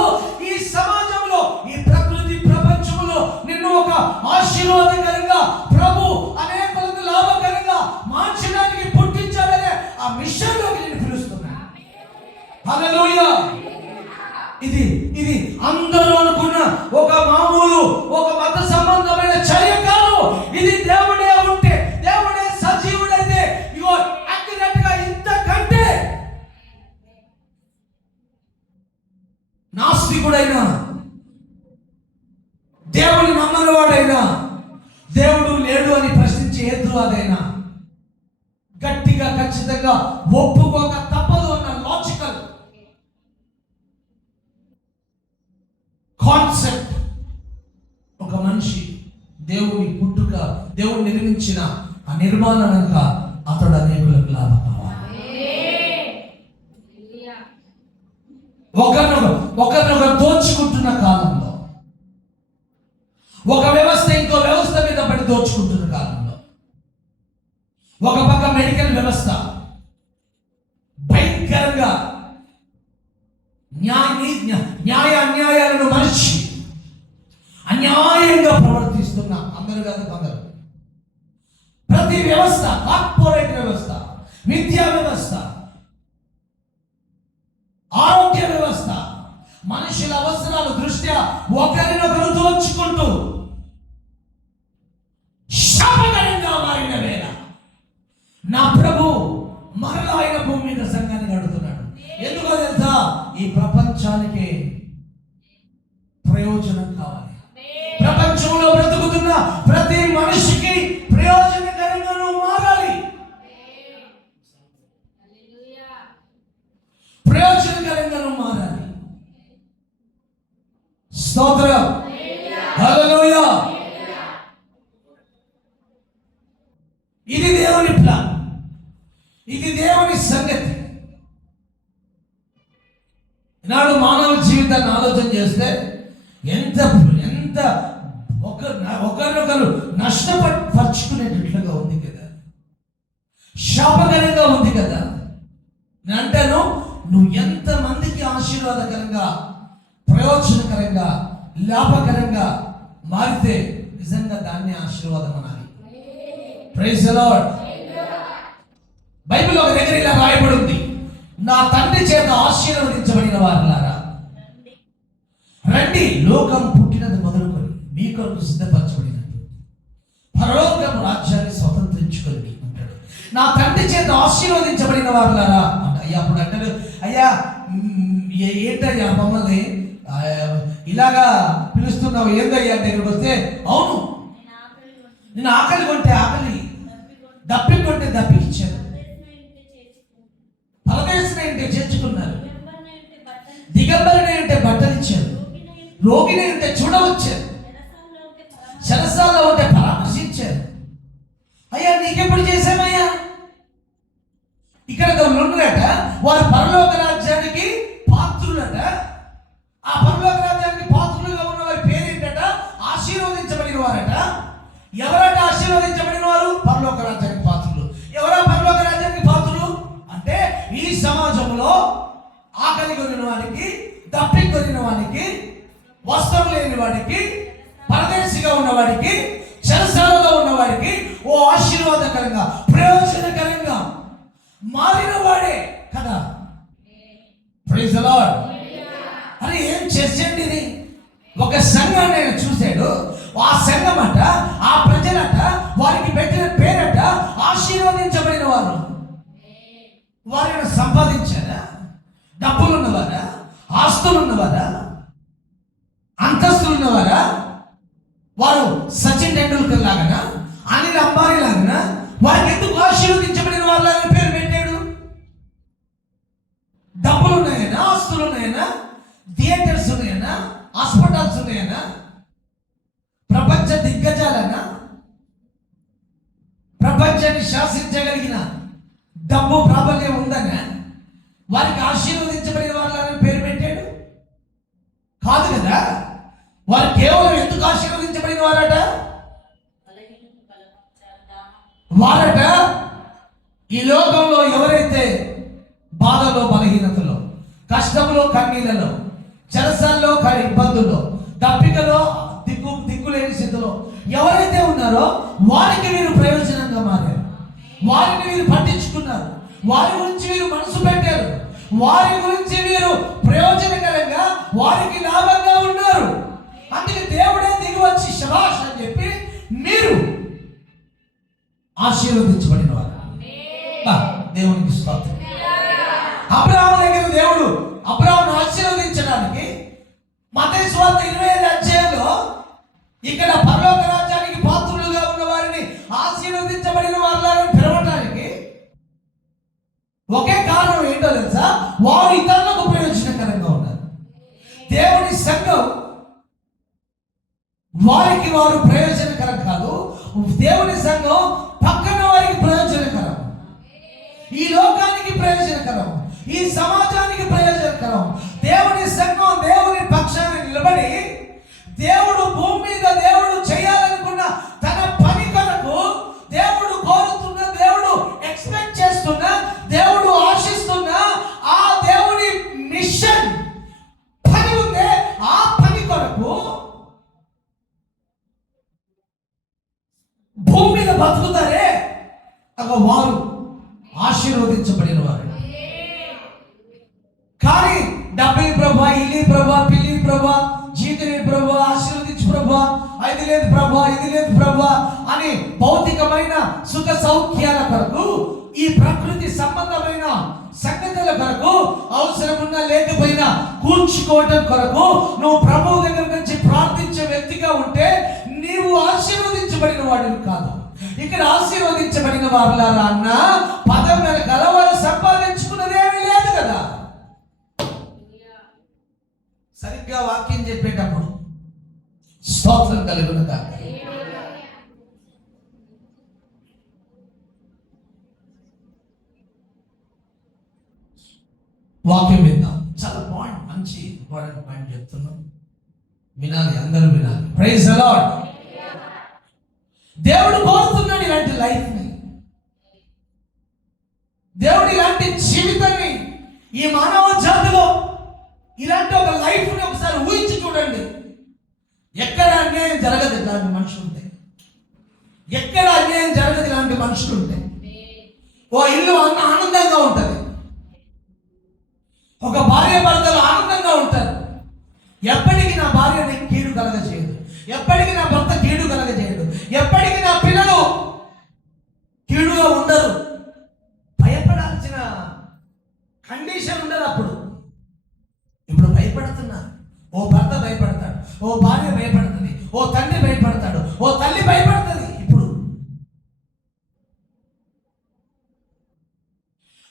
ఈ సమాజంలో, ఈ ప్రకృతి ప్రపంచంలో నిన్ను ఒక ఆశీర్వాదకరంగా ప్రభు అనేకులకు లాభకరంగా మార్చడానికి పుట్టించాలనే ఆ మిషన్లోకి నేను పిలుస్తున్నాను. హల్లెలూయా. ఇది అందరూ అనుకున్న ఒక మామూలు, ఒక మత సంబంధమైన చర్య కాదు. ఇది దేవుడే ఉంటే, దేవుడే సజీవుడైతే ఇగో అక్యురేట్ గా ఇంతకంటే నాస్తికుడైనా, దేవుని నమ్మనివాడైనా, దేవుడు లేడు అని ప్రశ్నించే హేతువాదైనా గట్టిగా ఖచ్చితంగా ఒప్పుకోక తప్పదు అన్న లాజికల్ దేవుడు నిర్మించిన ఆ నిర్మాణంగా అతడు అనేకులకు లాభం కావాలి. ఒకరినొకరు దోచుకుంటున్న కాలంలో, ఒక వ్యవస్థ ఇంకో వ్యవస్థ మీద పడి దోచుకుంటున్న కాలంలో, ఒక పక్క మెడికల్ వ్యవస్థ భయంకరంగా న్యాయాలను మరిచి అన్యాయంగా ప్రవర్తిస్తున్న, అందరూ కాదు కొందరు, ప్రతి వ్యవస్థ, కార్పొరేట్ వ్యవస్థ, విద్యా వ్యవస్థ, ఆరోగ్య వ్యవస్థ, మనుషుల అవసరాల దృష్ట్యా ఒకరినొకరు దోచుకుంటూ శాపకరంగా మారిన వేళ నా ప్రభు మరలా ఆయన భూమి మీద సంఘాన్ని నడుతున్నాడు. ఎందుకో తెలుసా? ఈ ప్రపంచానికి ప్రయోజనం కావాలి. ప్రపంచంలో బ్రతుకుతున్న ప్రతి మనిషికి ప్రయోజనకరంగా మారాలి. ప్రయోజనకరంగా మారాలి. స్తోత్రం, హల్లెలూయా. ఇది దేవుని ప్లాన్, ఇది దేవుని సంగతి. ఈనాడు మానవ జీవితాన్ని ఆలోచన చేస్తే ఎంత ఎంత ఒకరినొకరు నష్టపరుచుకునేటట్లుగా ఉంది కదా, శాపకరంగా ఉంది కదా. నేను అంటాను, నువ్వు ఎంత మందికి ఆశీర్వాదకరంగా, ప్రయోజనకరంగా, లాభకరంగా మారితే నిజంగా దాన్ని ఆశీర్వాదం అనాలి. Praise the lord. బైబిల్ ఒక దగ్గర ఇలా రాయబడి ఉంది, నా తండ్రి చేత ఆశీర్వదించబడిన వారులారా రండి, లోకం పుట్టినది మొదలుకొని మీ కొరకు సిద్ధపరచబడినది పరలోకము రాజ్యాన్ని స్వతంత్రించుకొని అంటాడు. నా తండ్రి చేత ఆశీర్వదించబడిన వారులారా అంట. అయ్యా అప్పుడు అంటాడు, అయ్యా ఏంటయ్యా మమ్మల్ని ఇలాగా పిలుస్తున్నావు, ఏందయ్యా దగ్గరికి వస్తే, అవును నేను ఆకలి కొంటే ఆకలి, దప్పి కొంటే దప్పి ఇచ్చాను, పరదేశం ఏంటి చేర్చుకున్నారు, దిగంబరిని అంటే బట్టలు ఇచ్చారు, రోగిని అంటే చూడవచ్చారు, చెరసాల్లో ఉంటే పరామర్శించారు. అయ్యా నీకెప్పుడు చేశామయ్యా? ఇక్కడ ఉన్నారట, వారు పరలోక రాజ్యానికి పాత్రులట. ఆ పరలోక రాజ్యానికి పాత్రులుగా ఉన్న వారి పేరేంటట? ఆశీర్వదించబడిన వారట. ఎవరట ఆశీర్వదించబడిన వారు? పరలోక రాజ్యానికి పాత్రులు. ఎవరా పరలోక రాజ్యానికి పాత్రులు అంటే, ఈ సమాజంలో ఆకలి కొనిన వానికి, దప్పి కొనిన వానికి, వస్త్రం లేని వాడికి, పరదేశిగా ఉన్నవాడికి, చెరసాలలో ఉన్నవాడికి ఓ ఆశీర్వాదకరంగా, ప్రయోజనకరంగా మారిన వాడే కదా. Praise the lord. అరే ఏం చేసేయండి ఇది? ఒక సంఘాన్ని ఆయన చూశాడు. ఆ సంఘం అట, ఆ ప్రజలట, వారికి పెట్టిన పేరట ఆశీర్వదించబడిన వారు. వారిని సంపాదించారా? డబ్బులు ఉన్నవారా? ఆస్తులు ఉన్నవారా? అంతస్తులు ఉన్నవారా? వారు సచిన్ టెండూల్కర్ లాగా, అనిల్ అంబానీ లాగా వారికి ఎందుకు ఆశీర్వదించబడిన వాళ్ళ పేరు పెట్టాడు? డబ్బులు ఉన్నాయనా? ఆస్తులు ఉన్నాయనా? థియేటర్స్ ఉన్నాయనా? హాస్పిటల్స్ ఉన్నాయనా? ప్రపంచ దిగ్గజాలనా? ప్రపంచాన్ని శాసించగలిగిన డబ్బు ప్రాబల్యం ఉందనా వారికి ఆశీర్వదించబడిన వాళ్ళని పేరు పెట్టాడు? కాదు కదా. వారు కేవలం ఎందుకు ఆశీర్వదించబడిన వారట? వారట ఈ లోకంలో ఎవరైతే బాధలో, బలహీనతలో, కష్టంలో, కన్నీళ్ళలో, చెరసాల్లో, ఇబ్బందుల్లో, దప్పికలో, దిక్కులేని స్థితిలో ఎవరైతే ఉన్నారో వారికి మీరు ప్రయోజనంగా మారారు. వారిని మీరు పట్టించుకున్నారు, వారి గురించి మీరు మనసు పెట్టారు, వారి గురించి మీరు ప్రయోజనకరంగా, వారికి లాభంగా ఉన్నారు. అందుకే దేవుడే దిగి వచ్చి శభాష్ అని చెప్పి మీరు ఆశీర్వదించబడిన వారు. దేవునికి స్తోత్రం. అబ్రాహాము దగ్గర దేవుడు అబ్రాహామును ఆశీర్వదించడానికి మత్తయి సువార్త 25 అధ్యాయంలో ఇక్కడ పరలోక రాజ్యానికి పాత్రులుగా ఉన్న వారిని ఆశీర్వదించబడిన వారిని పిలవడానికి ఒకే కారణం ఏంటో తెలుసా? వారు ఇతరులకు ప్రయోజనకరంగా ఉన్నారు. దేవుని సంఘం వారికి వారు ప్రయోజనకరం కాదు, దేవుని ఈ సమాజానికి ప్రయోజనకరం. దేవుని సంఘం దేవుని పక్షాన నిలబడి దేవుడు భూమి మీద దేవుడు చేయాలనుకున్న తన పని కొరకు దేవుడు కోరుతున్న, దేవుడు ఎక్స్పెక్ట్ చేస్తున్న, దేవుడు ఆశిస్తున్న ఆ దేవుని మిషన్ పని ఉందే, ఆ పని కొరకు భూమి మీద బతుకుతారే వారు ఆశీర్వదించబడిన వారు. కానీ డబ్బే ప్రభా, ఇల్లి ప్రభా, పిల్లి ప్రభా, జీతని ప్రభా, ఆశీర్వదించు ప్రభా, అది లేదు ప్రభా, ఇది లేదు ప్రభా అని భౌతికమైన సుఖ సౌఖ్యాల కొరకు, ఈ ప్రకృతి సంబంధమైన సంగతుల కొరకు, అవసరమున్నా లేకపోయినా కూర్చుకోవటం కొరకు నువ్వు ప్రభువు దగ్గర నుంచి ప్రార్థించే వ్యక్తిగా ఉంటే నీవు ఆశీర్వదించబడిన వాడిని కాదు. ఇక్కడ ఆశీర్వదించబడిన వారులారా అన్న పదం వెనకాల వారు సంపాదించుకున్నది ఏమీ లేదు కదా. సరిగ్గా వాక్యం చెప్పేటప్పుడు స్తోత్రం కలుగును గాక. వాక్యం విందాం. చాలా పాయింట్, మంచి ఇంపార్టెంట్ పాయింట్ చెప్తున్నాం, వినాలి, అందరూ వినాలి. Praise the lord. దేవుడు కోరుతున్నాడు ఇలాంటి లైఫ్ ని, దేవుడు ఇలాంటి జీవితాన్ని ఈ మానవ జాతిలో ఇలాంటి ఒక లైఫ్ ని ఒకసారి ఊహించి చూడండి. ఎక్కడ అన్యాయం జరగదు ఇలాంటి మనుషులు ఉంటే, ఎక్కడ అన్యాయం జరగదు ఇలాంటి మనుషులు ఉంటే. ఓ ఇల్లు ఆనందంగా ఉంటుంది, ఒక భార్య భర్తలు ఆనందంగా ఉంటారు. ఎప్పటికీ నా భార్యని కీడు కలగజేయదు, ఎప్పటికీ నా భర్త కీడు కలగజేయడు, ఎప్పటికీ నా పిల్లలు కీడుగా ఉండరు. భయపడాల్సిన కండిషన్ ఉండదు అప్పుడు. ఇప్పుడు భయపడుతున్నారు. ఓ భర్త భయపడతాడు, ఓ భార్య భయపడుతుంది, ఓ తండ్రి భయపడతాడు, ఓ తల్లి భయపడుతుంది. ఇప్పుడు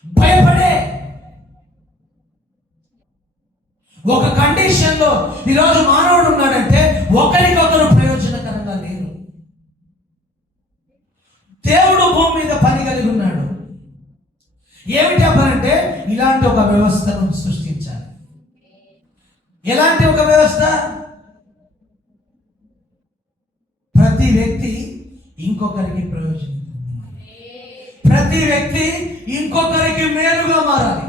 భయపడే ఒక కండిషన్ లో ఈరోజు మానవుడు ఉన్నాడంటే ఒకరికొకరు ప్రయోజనకరంగా లేరు. దేవుడు భూమి మీద పని కలిగి ఉన్నాడు. ఏమిటి అవ్వాలంటే ఇలాంటి ఒక వ్యవస్థను సృష్టించాలి. ఎలాంటి ఒక వ్యవస్థ? ప్రతి వ్యక్తి ఇంకొకరికి ప్రయోజనం, ప్రతి వ్యక్తి ఇంకొకరికి మేలుగా మారాలి,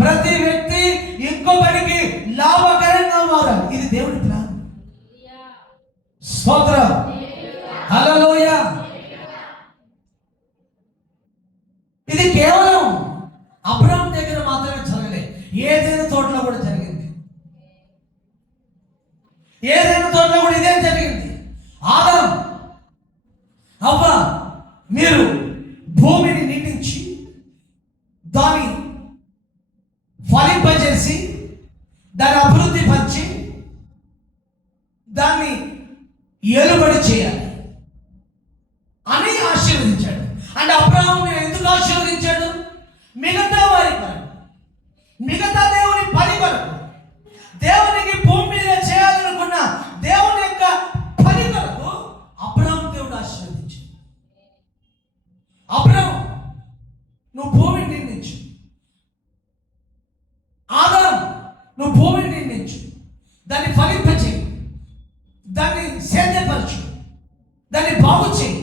ప్రతి వ్యక్తి ఇంకొకరికి లాభకరంగా మారాలి. ఇది దేవుడి ప్లాన్. స్తోత్రం, హల్లెలూయా. ఇది కేవలం అబ్రహాము దగ్గర మాత్రమే జరగలేదు, ఏదైనా తోటలో కూడా జరిగింది. ఏదైనా తోటలో కూడా ఇదే జరిగింది. ఆదాం అవ్వ మీరు భూమిని నిండించి దాని ఫలింపజేసి దాన్ని అభివృద్ధి పరిచి దాన్ని ఏలుబడి చేయాలి అని ఆశీర్వదించాడు. అంటే అబ్రహాముని ఎందుకు ఆశీర్వదించాడు? మిగతా వారి కొరకు, మిగతా దేవుని పని కొరకు, దేవునికి భూమి మీద చేయాలనుకున్న దేవుని యొక్క పని కొరకు అబ్రహాము దేవుడు ఆశీర్వదించాడు. అబ్రహాము నువ్వు భూమిని నిర్మించు, ఆదాం నువ్వు భూమిని నిర్మించు, దాన్ని ఫలింపచేయి, దాన్ని సేద్యపరచు, దాన్ని బాగు చేయి,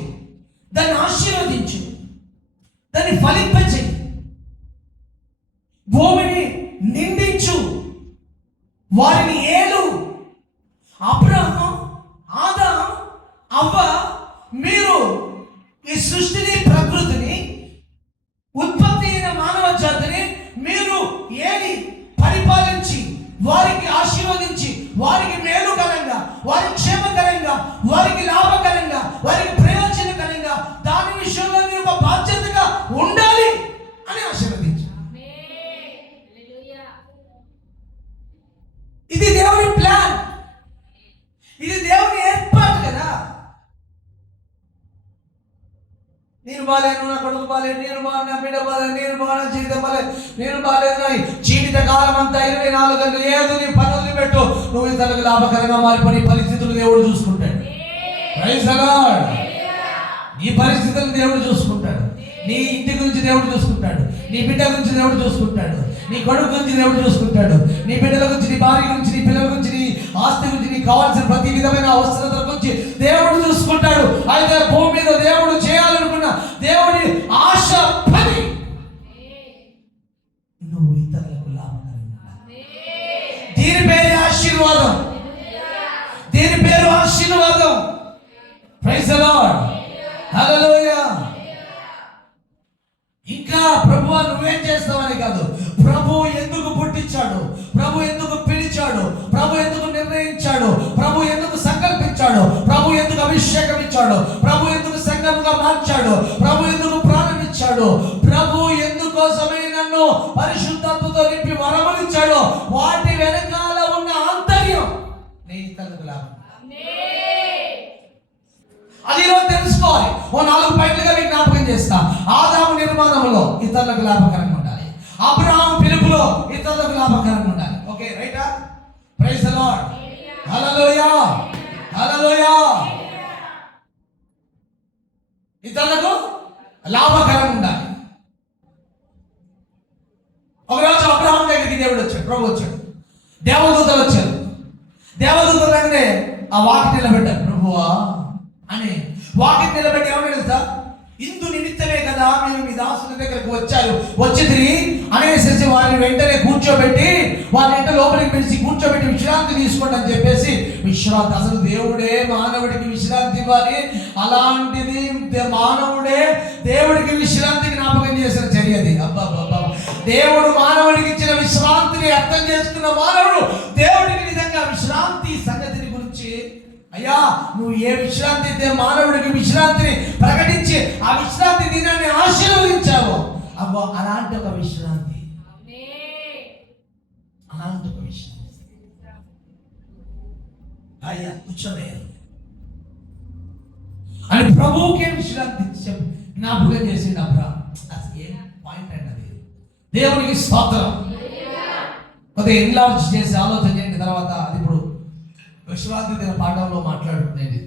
దాన్ని ఆశీర్వదించు, దాన్ని ఫలింపచేయి, భూమిని నిండించు, వారిని ఏలు. అబ్రహాము, ఆదాం, అవ్వ మీరు ఈ సృష్టిని, ప్రకృతిని, ఉత్పత్తి అయిన మానవ జాతిని మీరు ఏలి పరిపాలించి వారికి ఆశీర్వదించి వారికి మేలుకరంగా, వారికి క్షేమకరంగా, వారికి లాభకరంగా, వారికి ప్రయోజనకరంగా దాని విషయంలో మీరు ఒక బాధ్యతగా ఉండాలి అని ఆశీర్వదించారు. ఇది దేవుని ప్లాన్, ఇది దేవుని ఏర్పాటు కదా. నేను బాలేను, నా కొడుకు బాలేదు, నేను బాగా, నా బిడ్డ బాలేదు, నేను బాగా, జీవితం బాలేదు, నేను బాలేదు. జీవిత కాలం అంతా 24 గంటలు ఏదో నీ పని వదిలిపెట్టు, నువ్వు ఇతరులకు లాభకరంగా మారిపోయి పరిస్థితులు దేవుడు చూసుకుంటాడు. Praise the lord. నీ పరిస్థితులను దేవుడు చూసుకుంటాడు, నీ ఇంటి గురించి దేవుడు చూసుకుంటాడు, నీ బిడ్డ గురించి దేవుడు చూసుకుంటాడు, నీ కొడుకు గురించి దేవుడు చూసుకుంటాడు. నీ బిడ్డల గురించి, నీ భార్య గురించి, నీ పిల్లల గురించి, నీ ఆస్తి గురించి, నీకు కావాల్సిన ప్రతి విధమైన అవసరతల గురించి దేవుడు చూసుకుంటాడు. అయితే భూమి మీద దేవుడు చేయాలనుకున్న దేవుడి ఆశ పని నువ్వు ఇతరులకు లాభకరంగా. దీని పేరు ఆశీర్వాదం. దీని పేరు ఆశీర్వాదం. Praise the lord. హల్లెలూయా. ఇంకా ప్రభువా నువ్వేం చేస్తావని కాదు, ప్రభు ఎందుకు పుట్టించాడు, ప్రభు ఎందుకు పిలిచాడు, ప్రభు ఎందుకు నిర్ణయించాడు, ప్రభు ఎందుకు సంకల్పించాడు, ప్రభు ఎందుకు అభిషేకం ఇచ్చాడు, ప్రభు ఎందుకు సంఘముగా మార్చాడు, ప్రభు ఎందుకు ప్రాణం ఇచ్చాడు, ప్రభు ఎందుకోసమే నన్ను పరిశుద్ధాత్మతో నింపి వరములిచ్చాడు, వాటి వెనకాల ఉన్న ఆంతర్యం నీ ఇతరులకు లాభం. అది తెలుసుకోవాలి. ఓ 4 పాయింట్లుగా మీకు జ్ఞాపకం చేస్తా. ఆదాము నిర్మాణంలో ఇతరులకు లాభకరంగా ఉండాలి. అబ్రహాము పిలుపులో ఇతరులకు లాభకరంగా ఉండాలి. ఓకే, రైటా? Praise the lord. Hallelujah, hallelujah. ఇతరులకు లాభకరంగా ఉండాలి. ఒకరోజు అబ్రహాము దగ్గరికి దేవుడు వచ్చాడు, ప్రభు వచ్చాడు, దేవదూతలు వచ్చారు. దేవదూతలు దగ్గరే ఆ వాకి నిలబెట్టారు. ప్రభువా అని వాకి నిలబెట్టి ఏమన్నా తెలుసా? ఇందు నిమిత్తమే కదా మీరు మీ దాసుని దగ్గరకు వచ్చారు, వచ్చింది అనేసి వారిని వెంటనే కూర్చోబెట్టి వారిని వెంట లోపలికి పిలిచి కూర్చోబెట్టి విశ్రాంతి తీసుకోండి అని చెప్పేసి విశ్రాంతి. అసలు దేవుడే మానవుడికి విశ్రాంతి ఇవ్వాలి. అలాంటిది మానవుడే దేవుడికి విశ్రాంతి జ్ఞాపకం చేసిన చర్యది. అబ్బా, దేవుడు మానవుడికి ఇచ్చిన విశ్రాంతిని అర్థం చేసుకున్న మానవుడు దేవుడికి నిజంగా విశ్రాంతి సంగతిని గురించి, అయ్యా నువ్వు ఏ విశ్రాంతి అయితే మానవుడికి విశ్రాంతిని ప్రకటించి ఆ విశ్రాంతి దినాన్ని ఆశీర్వదించావు, అబ్బో అలాంటి ఒక విశ్రాంతి, అలాంటి ఒక విశ్రాంతి అయ్యా కూర్చోలేరు అని ప్రభువుకే విశ్రాంతి జ్ఞాపకం చేసింది అబ్రహాము. అసలు ఏం పాయింట్ అండి అది? దేవునికి స్తోత్రం. కొద్దిగా ఎన్లార్జ్ చేసి ఆలోచన చేయండి. తర్వాత అది ఇప్పుడు విశ్రాంతి దిన పాఠంలో మాట్లాడుకునేది.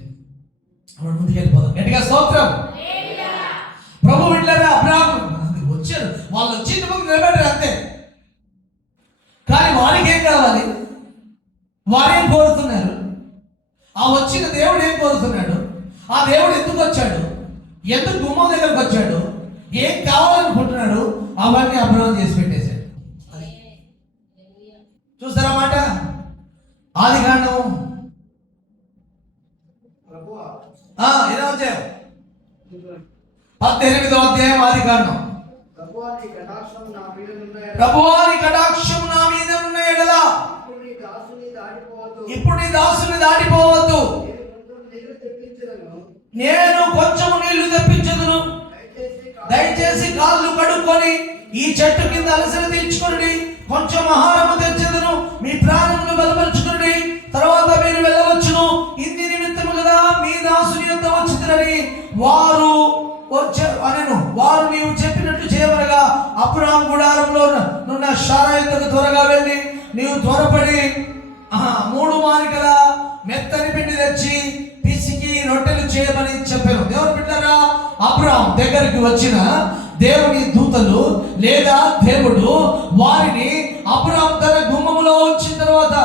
ముందుకెళ్ళిపోదాం. గట్టిగా స్తోత్రం. ప్రభు వింటారా? అబ్రహాము వచ్చారు, వాళ్ళు వచ్చి నిలబెట్టారు అంతే. కానీ వారికి ఏం కావాలి? వారేం కోరుతున్నారు? ఆ వచ్చిన దేవుడు ఏం కోరుతున్నాడు? ఆ దేవుడు ఎందుకు వచ్చాడు? ఎందుకు గుమ్మం దగ్గరకు వచ్చాడు? ఏం కావాలనుకుంటున్నాడు? అవన్నీ అబ్రహాము చేసి పెట్టేశాడు. చూస్తారా మాట? ఆదికాండం 18వ అధ్యాయం ఆదికాండం. ప్రభువా నీ కటాక్షం నా మీద ఉన్న ఎడల ఇప్పుడు నీ దాసుని దాటిపోవద్దు, నేను కొంచెం నీళ్లు తెప్పించదును, దయచేసి కాళ్ళు కడుక్కొని ఈ చెట్టు కింద అలసట తీర్చుకుని కొంచెం ఆహారము తెచ్చదును, మీ ప్రాణమును బలపరుచుకుని తర్వాత మీరు వెళ్ళవచ్చును. ఇంది నిమిత్తము కదా మీ దాసుని యొద్ద వచ్చిందని వారు వచ్చారు అనెను. వారు నీవు చెప్పినట్టు చేయవలగా అబ్రహాము గుడారంలో నున్న శారా యొద్దకు త్వరగా వెళ్ళి నీవు త్వరపడి 3 మానికల మెత్తని పిండి తెచ్చి పిసికి రొట్టెలు చేయమని చెప్పారు. దేవుని బిడ్డలారా, అబ్రహాము దగ్గరికి వచ్చిన దేవుని దూతలు లేదా దేవుడు వారిని అబ్రహాము తన గుమ్మములో వచ్చిన తర్వాత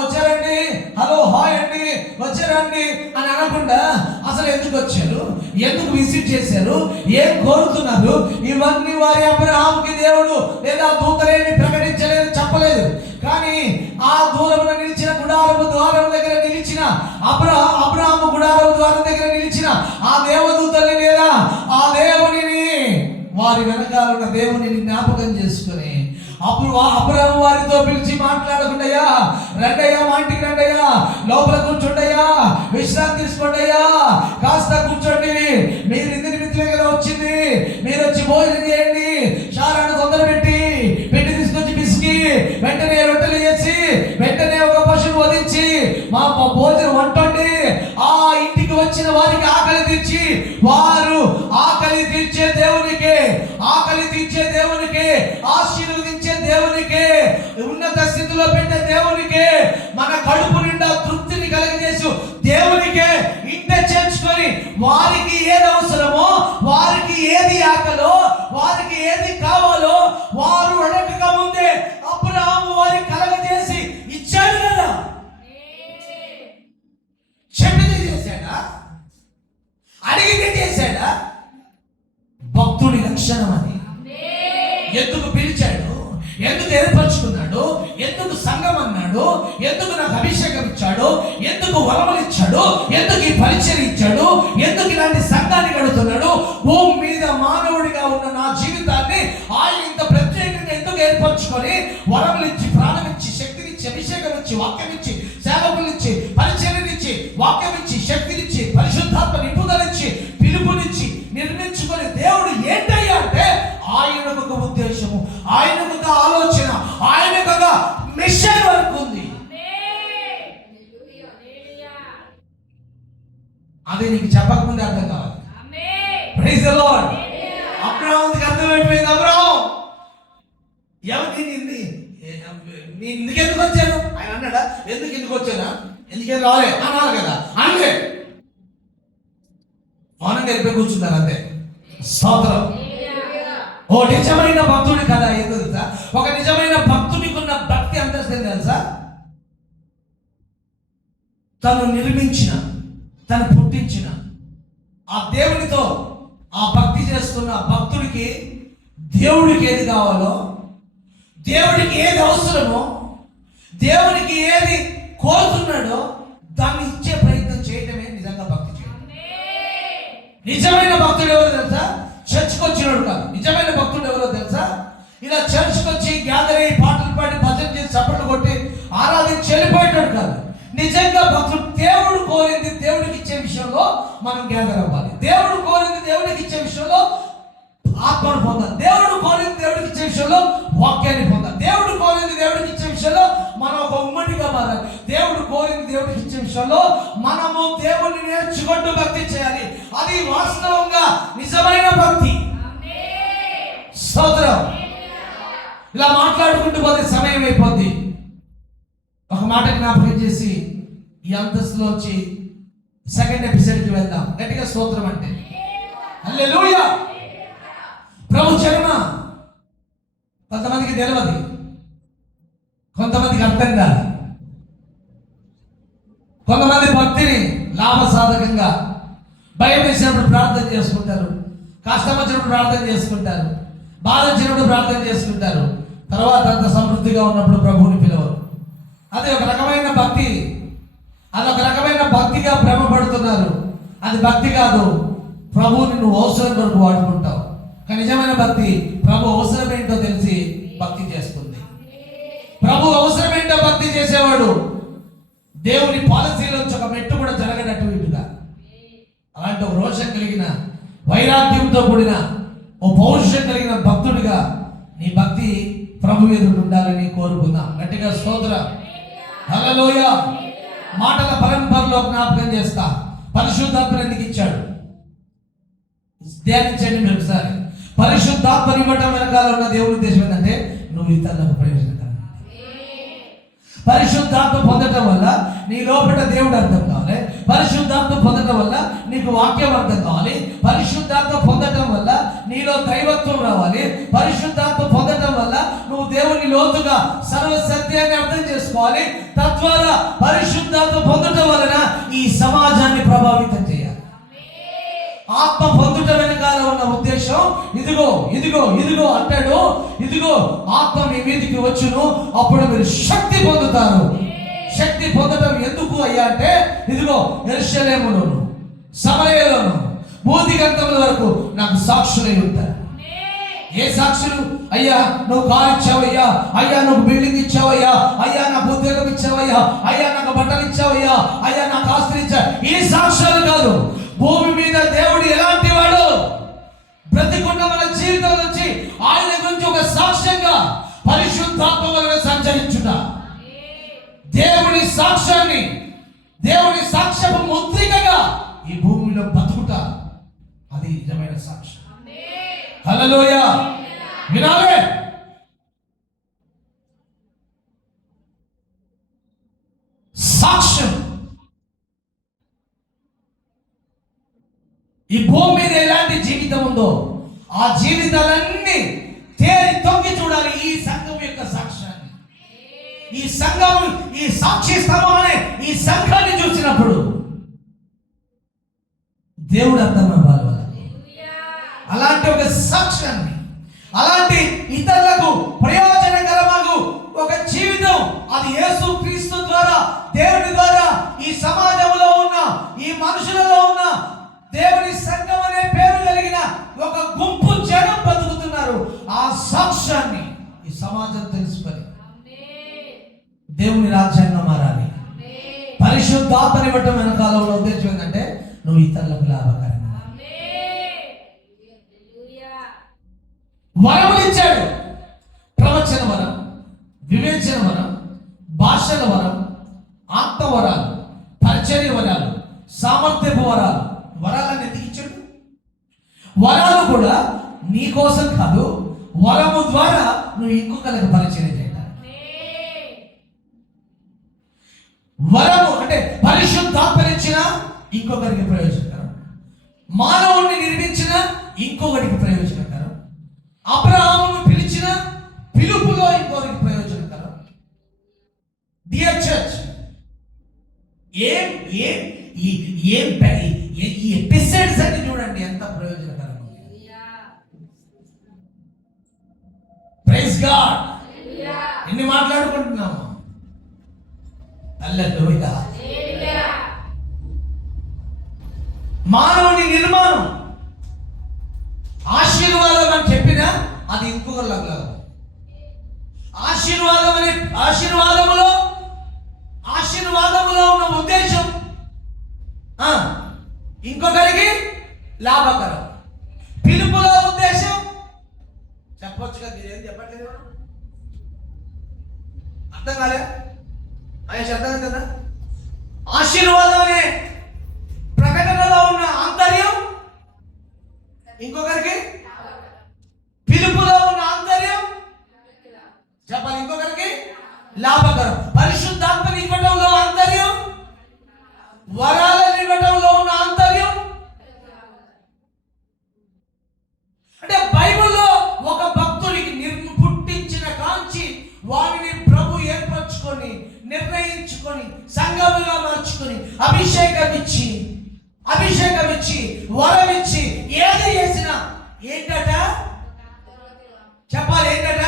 వచ్చారండి, హలో హాయ్ అండి, వచ్చారండి అని అనకుండా అసలు ఎందుకు వచ్చారు, ఎందుకు విజిట్ చేశారు, ఏం కోరుతున్నారు, ఇవన్నీ వారి అబ్రహాముకి దేవుడు లేదా దూతలేని ప్రకటించలేదు, చెప్పలేదు. కానీ ఆ దూరమున నిలిచిన గుడారము ద్వారం దగ్గర నిలిచిన అబ్రహాము గుడారము ద్వారం దగ్గర నిలిచిన ఆ దేవదూతల్ని లేదా ఆ దేవునిని వారి వెనకాల ఉన్న దేవునిని జ్ఞాపకం చేసుకుని అప్పుడు అబ్రహాము వారితో పిలిచి మాట్లాడకుండాయ్యా, రండయ్యా, మా ఇంటికి రండయ్యా, లోపల కూర్చోండయ్యా, విశ్రాంతి తీసుకోండియ్యా, కాస్త కూర్చోండి, మీరు ఇంటి నిమిత్తమే కదా వచ్చింది, మీరు వచ్చి భోజనం చేయండి, శారాను తొందర పెట్టి పెట్టి తీసుకొచ్చి పిసికి వెంటనే రొట్టెలు చేసి వెంటనే ఒక పశువు వధించి మా భోజనం వంటండి, ఆ ఇంటికి వచ్చిన వారికి ఆకలి తీర్చి వారు ఆకలి తీర్చే దేవునికే, ఆకలి తీర్చే దేవునికే, ఆశీర్వదించే దేవునికే, ఉన్నత స్థితిలో పెట్టే దేవునికే, మన కడుపు నిండా తృప్తిని కలిగజేసి దేవునికే ఇంట చేర్చుకొని వారికి ఏది అవసరమో వారికి ఏది ఆకలో, వారికి ఏది కావాలో వారు అడగక ముందే అబ్రహాము వారికి కలగజేసి ఇచ్చాడు కదా. చెప్పితే చేశాడా? అడిగితే చేశాడా? భక్తుడి లక్షణం అది. ఎందుకు పిలిచాడు, ఎందుకు ఏర్పరచుకున్నాడు, ఎందుకు సంఘం అన్నాడు, ఎందుకు నాకు అభిషేకం ఇచ్చాడు, ఎందుకు వరములు ఇచ్చాడు, ఎందుకు ఈ పరిచయం ఇచ్చాడు, ఎందుకు ఇలాంటి సంఘాన్ని కడుతున్నాడు, భూమి మీద మానవుడిగా ఉన్న నా జీవితాన్ని ఆయన ఇంత ప్రత్యేకంగా ఎందుకు ఏర్పరచుకొని వరములు ఇచ్చి, ప్రాణం ఇచ్చి, శక్తినిచ్చి, అభిషేకం ఇచ్చి, వాక్యం ఇచ్చి, సేవకునిచ్చి, పరిచర్యనిచ్చి, వాక్యం ఇచ్చి, శక్తినిచ్చి, పరిశుద్ధాత్మ నిపుణులిచ్చి, పిలుపునిచ్చి నిర్మించుకొని దేవుడు ఏంటయ్యా అంటే ఆయనకు ఒక ఉద్దేశము, ఆయనకు ఒక ఆలోచన, ఆయనకు ఒక మిషన్ వరకు ఉంది. అది నీకు చెప్పకముందే అర్థం కావాలి. Praise the lord. అబ్రహాముకి అర్థమైపోయింది. అబ్రహాం ఎందుకు వచ్చాను ఆయన అన్నాడా? ఎందుకు వచ్చానా, ఎందుకేం రాలే అన్నారు కదా. అనలే, మౌనం గెలిపి కూర్చున్నారు అంతే. స్తోత్రం. ఓ నిజమైన భక్తుడి కదా ఏదో తెలుసా? ఒక నిజమైన భక్తుడికి ఉన్న భక్తి అంతస్తుంది తెలుసా? తను నిర్మించిన, తను పుట్టించిన ఆ దేవునితో ఆ భక్తి చేస్తున్న భక్తుడికి దేవుడికి ఏది కావాలో, దేవుడికి ఏది అవసరమో, దేవుడికి ఏది కోరుతున్నాడో దాన్ని ఇచ్చే ప్రయత్నం చేయటమే నిజంగా భక్తి చేయడం. నిజమైన భక్తుడు ఎవరో తెలుసా? చర్చ్కి వచ్చినాడు కాదు. నిజమైన భక్తుడు ఎవరో తెలుసా? ఇలా చర్చ్కి వచ్చి గ్యాదర్ అయ్యి పాటలు పాడి భజన చేసి చప్పట్లు కొట్టి ఆరాధించి వెళ్ళిపోయేటాడు కాదు. నిజంగా భక్తుడు దేవుడు కోరింది దేవుడికి ఇచ్చే విషయంలో మనం గ్యాదర్ అవ్వాలి. దేవుడు కోరింది దేవుడికి ఇచ్చే విషయంలో ఆత్మను పొందాలి. దేవుడు కోరింది దేవుడికి ఇచ్చే విషయంలో వాక్యాన్ని పొందాలి. దేవుడు కోరింది దేవుడికి ఇచ్చే విషయంలో మనం ఒక ఉమ్మడిగా మారాలి. దేవుడు కోరింది దేవుడికి ఇచ్చే విషయంలో మనము దేవుడిని నేర్చుకుంటూ భక్తి చేయాలి. అది వాస్తవంగా నిజమైన భక్తి. స్తోత్రం. ఇలా మాట్లాడుకుంటూ పోతే సమయం అయిపోద్ది. ఒక మాట జ్ఞాపకం చేసి ఈ అంతస్తులోంచి సెకండ్ ఎపిసోడ్కి వెళ్దాం. గట్టిగా స్తోత్రం అంటే హల్లెలూయా. ప్రభు చరణ కొంతమందికి తెలియదు, కొంతమందికి అర్థం కాదు. కొంతమంది భక్తిని లాభసాధకంగా భయం వేసినప్పుడు ప్రార్థన చేసుకుంటారు, కష్టం వచ్చినప్పుడు ప్రార్థన చేసుకుంటారు, బాధ వచ్చినప్పుడు ప్రార్థన చేసుకుంటారు, తర్వాత అంత సమృద్ధిగా ఉన్నప్పుడు ప్రభువుని పిలవరు. అది ఒక రకమైన భక్తి, అదొక రకమైన భక్తిగా భ్రమపడుతున్నారు. అది భక్తి కాదు. ప్రభువుని నువ్వు అవసరం వరకు వాడుకుంటావు. కానీ నిజమైన భక్తి ప్రభు అవసరం ఏంటో తెలిసి భక్తి చేస్తుంది. ప్రభు అవసరం ఏంటో భక్తి చేసేవాడు దేవుని పాలసీలోంచి ఒక మెట్టు కూడా జరగనట్టు ఇటుగా. అలాంటి ఒక రోషం కలిగిన, వైరాగ్యంతో కూడిన, ఓ పౌరుషం కలిగిన భక్తుడిగా నీ భక్తి ప్రభు ఎదురు ఉండాలని కోరుకుందాం. గట్టిగా స్తోత్రం. హల్లెలూయా. మాటల పరంపరలో జ్ఞాపకం చేస్తా. పరిశుద్ధాత్మ ఎందుకు ఇచ్చాడు ధ్యానించండి మీరు ఒకసారి. పరిశుద్ధాత్మ ఇవ్వటం వెనకాల ఉన్న దేవుని ఉద్దేశం ఏంటంటే నువ్వు ఇతరులకు ప్రయోజనకరం. పరిశుద్ధాత్మ పొందటం వల్ల నీ లోపల దేవుడు అర్థం కావాలి. పరిశుద్ధాత్మ పొందటం వల్ల నీకు వాక్యం అర్థం కావాలి. పరిశుద్ధాత్మ పొందటం వల్ల నీలో దైవత్వం రావాలి. పరిశుద్ధాత్మ పొందటం వల్ల నువ్వు దేవుని లోతుగా సర్వ సత్యాన్ని అర్థం చేసుకోవాలి. తద్వారా పరిశుద్ధాత్మ పొందటం వలన ఈ సమాజాన్ని ప్రభావితం చేయాలి. ఆత్మ పొందుట వెనకాల ఉన్న ఉద్దేశం ఇదిగో ఇదిగో ఇదిగో అంటాడు. ఇదిగో ఆత్మ మీ మీదికి వచ్చును, అప్పుడు మీరు శక్తి పొందుతారు. శక్తి పొందడం ఎందుకు అయ్యా అంటే ఇదిగో యెరూషలేములోను సమరయలోను భూదిగంతముల వరకు నాకు సాక్షులై ఉంటారు. ఏ సాక్షులు? అయ్యా నువ్వు కారు ఇచ్చావయ్యా, అయ్యా నువ్వు బిల్డింగ్ ఇచ్చావయ్యా, అయ్యా నాకు ఉద్యోగం ఇచ్చావయ్యా, అయ్యా నాకు బట్టలు ఇచ్చావయ్యా, అయ్యా నాకు ఆస్తులు ఇచ్చా. ఈ సాక్ష్యాలు కాదు. భూమి మీద దేవుడు ఎలాంటి వాడు, బ్రతికున్న మన జీవితం నుంచి ఆయన గురించి ఒక సాక్ష్యంగా పరిశుద్ధాత్మ వలన సంచరించుట, దేవుని సాక్ష్యాన్ని, దేవుని సాక్ష్యపు ముద్రికగా ఈ భూమిలో బతుకుట, అది నిజమైన సాక్ష్యం. హల్లెలూయా. వినాలే. సాక్ష్యం. ఈ భూమి మీద ఎలాంటి జీవితం ఉందో ఆ జీవితాలన్నీ తేరి తొంగి చూడాలి ఈ సంఘం యొక్క సాక్ష్యాన్ని. ఈ సంఘం, ఈ సాక్షి స్థలం అనే ఈ సంఘాన్ని చూసినప్పుడు దేవుడు అర్థమవ్వాలి వాళ్ళకి. అలాంటి ఒక సాక్ష్యాన్ని, అలాంటి ఇతరులకు ప్రయోజనకరమగు ఒక జీవితం, అది యేసు క్రీస్తు ద్వారా, దేవుని ద్వారా ఈ సమాజంలో ఉన్న, ఈ మనుషులలో ఉన్న దేవుని సంఘం అనే పేరు కలిగిన ఒక గుంపు జనం బతుకుతున్నారు. ఆ సాక్ష్యాన్ని ఈ సమాజం తెలుసుకొని దేవుని రాజ్యాంగం మారాలి. పరిశుద్ధాత్మని ఇవ్వటం వెనకాల ఉన్న ఉద్దేశం ఏంటంటే నువ్వు ఇతరులకు లాభకరంగా. వరములు ఇచ్చాడు. ప్రవచన వరం, వివేచన వరం, భాషల వరం, ఆత్మవరాలు, పరిచర్య వరాలు, సామర్థ్యపు వరాలు. వరాలను ఎందుకు ఇచ్చాడు? వరాలు కూడా నీ కోసం కాదు, వరము ద్వారా నువ్వు ఇంకొకరికి పరిచయం చేయాలి. వరము అంటే పరిశుద్ధాత్మనిచ్చిన ఇంకొకరికి ప్రయోజనకరం, మానవుడిని నిర్మించిన ఇంకొకరికి ప్రయోజనకరం, అబ్రహామును పిలిచిన పిలుపులో ఇంకొకరికి ప్రయోజనకరం. డియర్ చర్చ్, ఈ ఎపిసోడ్స్ అన్ని చూడండి ఎంత ప్రయోజనకరం. Praise God. ఎన్ని మాట్లాడుకుంటున్నాము. హల్లెలూయా. మానవుని నిర్మాణం ఆశీర్వాదం అని చెప్పినా అది ఇంకొకరిలాగా. ఆశీర్వాదం అనే ఆశీర్వాదములో ఉన్న ఉద్దేశం ఇంకొకరికి లాభకరం. పిలుపులో ఉద్దేశం చెప్పొచ్చుగా, మీరేం చెప్పట్లేదు. అర్థం కాలే? అర్థం కదా. ఆశీర్వాదం అనే ప్రకటనలో ఉన్న ఆంతర్యం ఇంకొకరికి, పిలుపులో ఉన్న ఆంతర్యం చెప్పాలి ఇంకొకరికి లాభకరం. పరిశుద్ధాత్మని ఇవ్వడంలో ఆంతర్యం, వరాలను ఇవ్వడంలో ఉన్న ఆంతర్యం. అంటే బైబిల్లో ఒక భక్తుడికి పుట్టించిన కాంచి వారిని ప్రభు ఏర్పరచుకొని, నిర్ణయించుకొని, సంఘముగా మార్చుకొని, అభిషేకం ఇచ్చి వరం ఇచ్చి ఏది చేసినా ఏంటట చెప్పాలి. ఏంటట?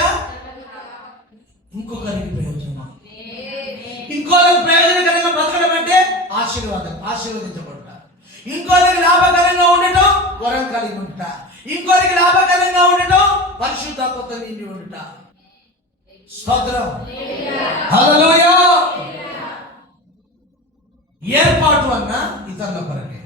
ఇంకొకరికి ప్రయోజనం, ఇంకొకరికి ప్రయోజనకరంగా బతకడం అంటే ఆశీర్వదించబడతారు. ఇంకొకరికి లాభకరంగా ఉండటం వరం కలిగి ఉంట, ఇంకొకరికి లాభకరంగా ఉండటం పరిశుద్ధాత్మతో నిండి ఉండుట. స్తోత్రం. హల్లెలూయా. ఏర్పాటు అన్న ఇతరుల కొరకే,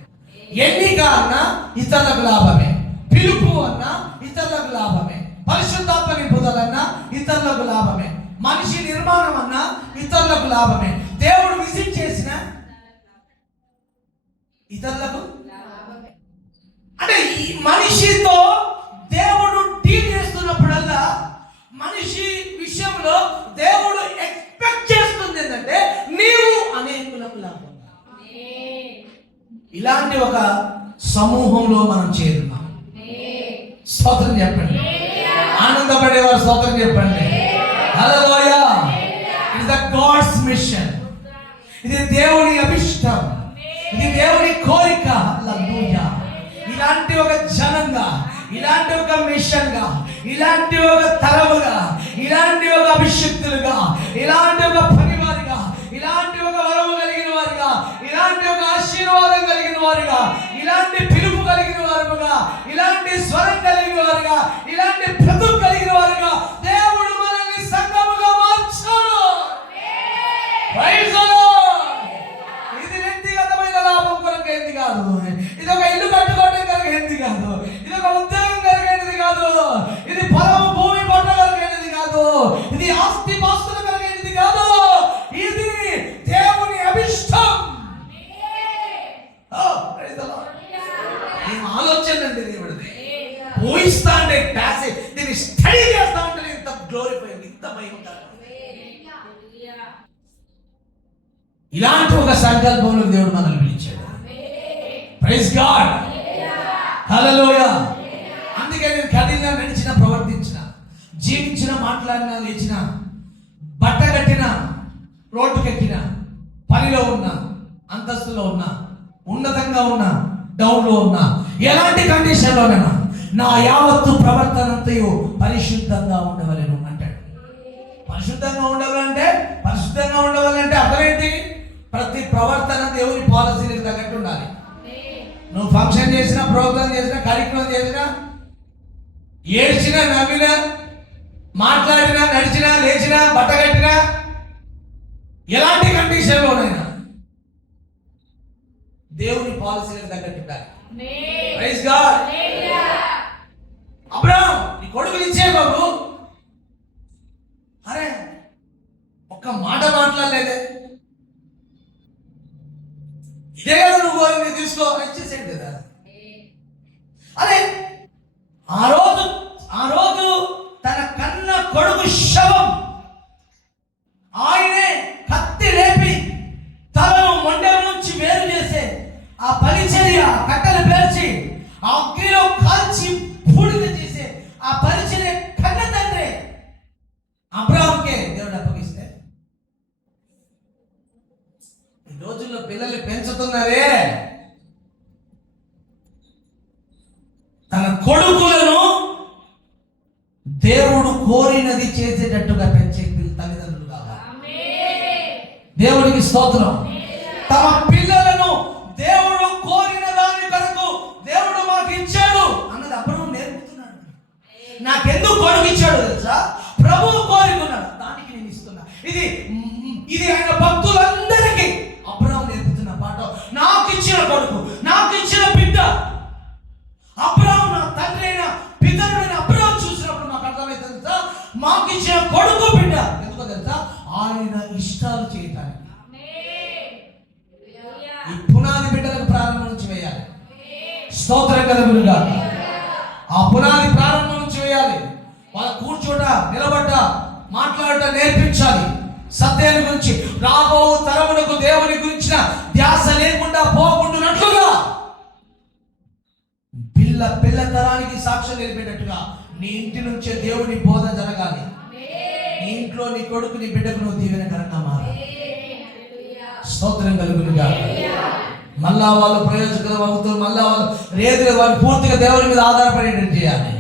ఎన్నిక అన్న ఇతరులకు లాభమే, పిలుపు అన్న ఇతరులకు లాభమే, పరిశుద్ధాత్మ నింపుదలన్నా ఇతరులకు లాభమే, మనిషి నిర్మాణం అన్నా ఇతరులకు లాభమే, దేవుడు విజిట్ చేసిన ఇతరులకు. అంటే ఈ మనిషితో దేవుడు డీల్ చేస్తున్నప్పుడల్లా మనిషి విషయంలో దేవుడు ఎక్స్పెక్ట్ చేస్తుంది ఏంటంటే నీవు అనేకులకు లాభం. ఇలాంటి ఒక సమూహంలో మనం చేరున్నాం. స్తోత్రం చెప్పండి. ఆనందపడేవారు స్తోత్రం చెప్పండి. Hallelujah. It is the God's mission. ఇది దేవుని అభిష్టం, ఇది దేవుని కోరిక. హల్లెలూయా. ఇలాంటి ఒక జనంగా, ఇలాంటి ఒక మిషన్ గా, ఇలాంటి ఒక తరముగా, ఇలాంటి ఒక అభిషక్తులుగా, ఇలాంటి ఒక పనివారిగా, ఇలాంటి ఒక వరము కలిగిన వారిగా, ఇలాంటి ఒక ఆశీర్వాదం కలిగిన వారిగా, ఇలాంటి పిలుపు కలిగిన వారుగా, ఇలాంటి స్వరం కలిగిన వారుగా, ఇలాంటి బ్రతుకు కలిగిన వారుగా దేవుడు మనల్ని సంఘముగా మార్చాడు. Praise the lord. ఇది వ్యక్తిగతమైన లాభం కొరకు ఏంది కాదు, ఇది ఒక ఇల్లు కట్టుకోవడం కొరకు ఏంది కాదు, ఇది ఒక ఉద్యోగం కలిగేది కాదు, ఇది పొలము భూమి పట్ల కలిగేది కాదు, ఇది ఆస్తి పాస్తుల కలిగేది కాదు, ఇది దేవుని అభిష్టం. ఏం ఆలోచన అండి దేవుడిది. ఊహిస్తా అంటే ప్యాసేజ్ దీన్ని స్టడీ చేస్తా ఉంటే ఇంత గ్లోరిఫైడ్, ఇంత భయంకరంగా. ఇలాంటి ఒక సంకల్పంలో దేవుడు మనల్ని పిలిచాడు. Praise God. హల్లెలూయా. అందుకే నేను కఠినంగా నడిచిన, ప్రవర్తించిన, జీవించిన, మాట్లాడిన, లేచిన, బట్ట కట్టిన, రోడ్డు కట్టిన, పనిలో ఉన్నా, అంతస్తులో ఉన్నా, ఉన్నతంగా ఉన్నా, డౌన్లో ఉన్నా, ఎలాంటి కండిషన్లోనైనా నా యావత్తు ప్రవర్తన అంతయు పరిశుద్ధంగా ఉండవలెను అంటాడు. పరిశుద్ధంగా ఉండవాలంటే అర్థం ఏంటి? ప్రతి ప్రవర్తన దేవుని పాలసీలకు తగ్గట్టు ఉండాలి. నువ్వు ఫంక్షన్ చేసినా, ప్రోగ్రామ్ చేసినా, కార్యక్రమం చేసినా, ఏడ్చినా, నవ్వినా, మాట్లాడినా, నడిచినా, లేచినా, బట్ట కట్టినా, ఎలాంటి కండిషన్లోనైనా దేవుని పాలసీలకు తగ్గట్టు ఉండాలి. Praise God. అబ్రహాం నీ కొడుకుని ఇచ్చే బాబు. అరే ఒక్క మాట మాట్లాడలేదే, ఇదే కదా నువ్వు కోరిక, తీసుకో ఇచ్చేసేది కదా. అరే ఆ రోజు తన కన్న కొడుకు శవం ఆయనే కత్తి లేపి తలను మొండెం నుంచి వేరు చేసే ఆ పరిచర్య, కట్టెలు పేర్చి ఆ అగ్నిలో కాల్చి బూడిద చేసే ఆ పరిచర్య కన్న తండ్రి అబ్రహాంకే దేవుడు అప్పగిస్తే, ఈ రోజుల్లో పిల్లల్ని పెంచుతున్నారే, తన కొడుకులను దేవుడు కోరినది చేసేటట్టుగా పెంచే తల్లిదండ్రులు కావాలి. దేవుడికి స్తోత్రం. తమ పిల్లలను దేవుడు కోరిన దాని కొరకు దేవుడు మాకు ఇచ్చాడు అన్నది అబ్రహాం నేర్పుతున్నాడు. నాకెందుకు కొడుకు ఇచ్చాడు తెలుసా? ప్రభువు కోరుకున్నాడు, దానికి నేను ఇస్తున్నా. ఇది ఆయన భక్తులందరికీ అబ్రహాం నేర్పుతున్న పాట. నాకు ఇచ్చిన కొడుకు, నాకు ఇచ్చిన బిడ్డ. అబ్రహాం నా తండ్రి అయిన పితరుడైన అబ్రహాం చూసినప్పుడు నాకు అర్థమైంది తెలుసా, మాకు ఇచ్చిన కొడుకు బిడ్డ. ఎందుకో తెలుసా? ఆయన ఇష్టాలు చేయటానికి. ఈ పునాది బిడ్డలకు ప్రారంభం నుంచి వేయాలి. స్తోత్రం కలుగునుగా. ఆ పునాది ప్రారంభం నుంచి వేయాలి. వాళ్ళ కూర్చోట, నిలబడ్డ, మాట్లాడట నేర్పించాలి. సత్యాన్ని గురించి, రాబో తరములకు దేవుని గురించిన ధ్యాస లేకుండా పోకుండానట్లుగా, పిల్ల తరానికి సాక్ష్యం నిలిపేటట్టుగా నీ ఇంటి నుంచే దేవుని బోధ జరగాలి. నీ ఇంట్లో నీ కొడుకు, నీ బిడ్డకు నువ్వు దీవెనకరంగా మారాలి. స్తోత్రం కలుగునుగా. మళ్ళా వాళ్ళు ప్రయోజకులు అవుతూ, మళ్ళా వాళ్ళు రేతులు వారు పూర్తిగా దేవుని మీద ఆధారపడేటట్టు చేయాలి.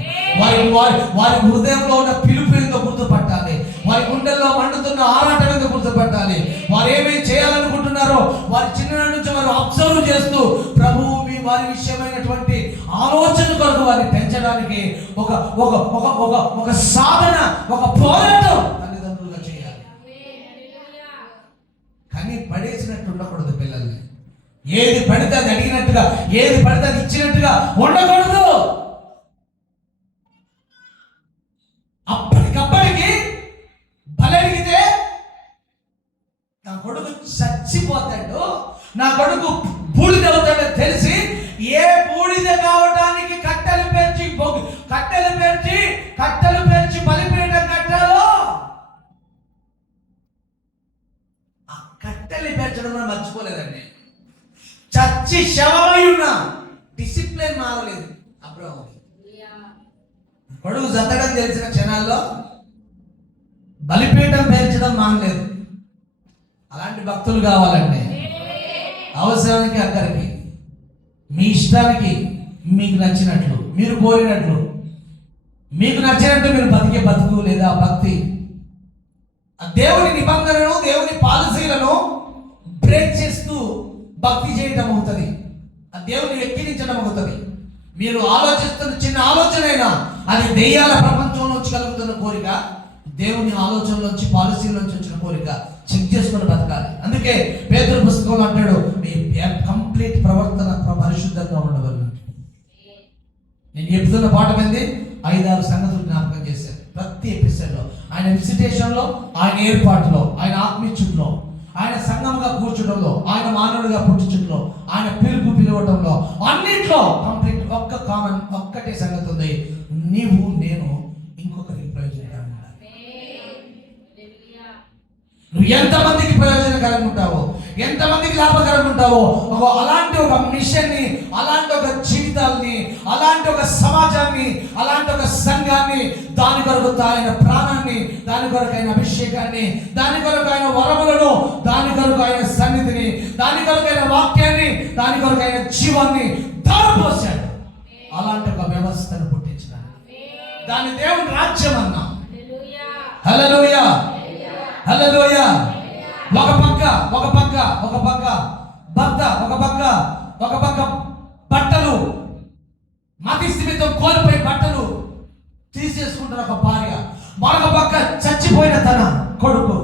వారి హృదయంలో ఉన్న పిలుపు ఎందుకు గుర్తుపట్టాలి, వారి గుండెల్లో మండుతున్న ఆరాటం ఎందుకు గుర్తుపట్టాలి, వారు ఏమేమి చేయాలనుకుంటున్నారో వారి చిన్న నుంచి వారు అబ్జర్వ్ చేస్తూ ప్రభువు మీ వారి విషయమైనటువంటి ఆలోచన కొరకు వారిని పెంచడానికి ఒక ఒక ఒక ఒక ఒక సాధన, ఒక పోరాటం తల్లిదండ్రులుగా చేయాలి. కానీ పడేసినట్టు ఉండకూడదు. పిల్లల్ని ఏది పడితే అది అడిగినట్టుగా, ఏది పడితే అది ఇచ్చినట్టుగా ఉండకూడదు. అప్పటికప్పటికి బలడిగితే నా కొడుకు చచ్చిపోతాడు, నా కొడుకు బూడిద అవుతాడో తెలిసి ఏ బూడిద కావడానికి కట్టెలు పేర్చి బలిపీఠం కట్టాలో ఆ కట్టెలు పేర్చడం మర్చిపోలేదండి. చచ్చి శవమై ఉన్నా డిసిప్లిన్ మారలేదు. అబ్రహాం కొడుకు జతడం తెలిసిన క్షణాల్లో బలిపీఠం పేర్చడం మానలేదు. అలాంటి భక్తులు కావాలంటే అవసరానికి అక్కడికి, మీ ఇష్టానికి, మీకు నచ్చినట్లు, మీరు కోరినట్లు, మీకు నచ్చినట్టు మీరు బతికే బతుకు లేదా భక్తి, దేవుని నిబంధనలను, దేవుని పాలసీలను బ్రేక్ చేస్తూ భక్తి చేయడం అవుతుంది. ఆ దేవుని ఎక్కిరించడం అవుతుంది. మీరు ఆలోచిస్తున్న చిన్న ఆలోచనైనా అది దెయ్యాల ప్రపంచంలోంచి కలుగుతున్న కోరిక, దేవుని ఆలోచనలోంచి, పాలసీలోంచి వచ్చిన కోరిక చెక్ చేసుకుని బతకాలి. అందుకే పేతురు పుస్తకంలో అంటాడు, మీ కంప్లీట్ ప్రవర్తన పరిశుద్ధంగా ఉండవలను. నేను చెప్తున్న పాఠం ఏంది? 5-6 సంగతులు జ్ఞాపకం చేశాను ప్రతి ఎపిసోడ్లో. ఆయన విజిటేషన్లో, ఆయన ఏర్పాటులో, ఆయన ఆత్మీయులో, ఆయన సంఘంగా కూర్చోడంలో, ఆయన మానవుడిగా పుట్టుచుట్లో, ఆయన పిలవటంలో, అన్నింటిలో కంప్లీట్ ఒక్కటే సంగతి ఉంది. నీవు, నేను ఇంకొకరికి ప్రయోజనకరంగా ఉండాలి. నువ్వు ఎంతమందికి ప్రయోజనకరంగా ఉంటావో, ఎంతమందికి లాభకరంగా ఉంటావో అలాంటి ఒక మిషన్ని, అలాంటి ఒక జీవితాన్ని, అలాంటి ఒక సమాజాన్ని, అలాంటి ఒక సంఘాన్ని, దాని కొరకు ఆయన ప్రాణాన్ని, దాని కొరకు ఆయన అభిషేకాన్ని, దాని కొరకు ఆయన వరములను, దాని కొరకు ఆయన సన్నిధిని, దాని కొరకు ఆయన వాక్యాన్ని, దాని కొరకు ఆయన జీవాన్ని ధారపోసాడు. అలాంటి ఒక వ్యవస్థను పుట్టించాడు. దాని దేవుని రాజ్యం అన్నాం. హల్లెలూయా, హల్లెలూయా. ఒక పక్క భర్త, ఒక పక్క బట్టలు, మతి స్థిమితం కోల్పోయి బట్టలు తీసేసుకుంటారు ఒక భార్య. మరొక పక్క చచ్చిపోయిన తన కొడుకు,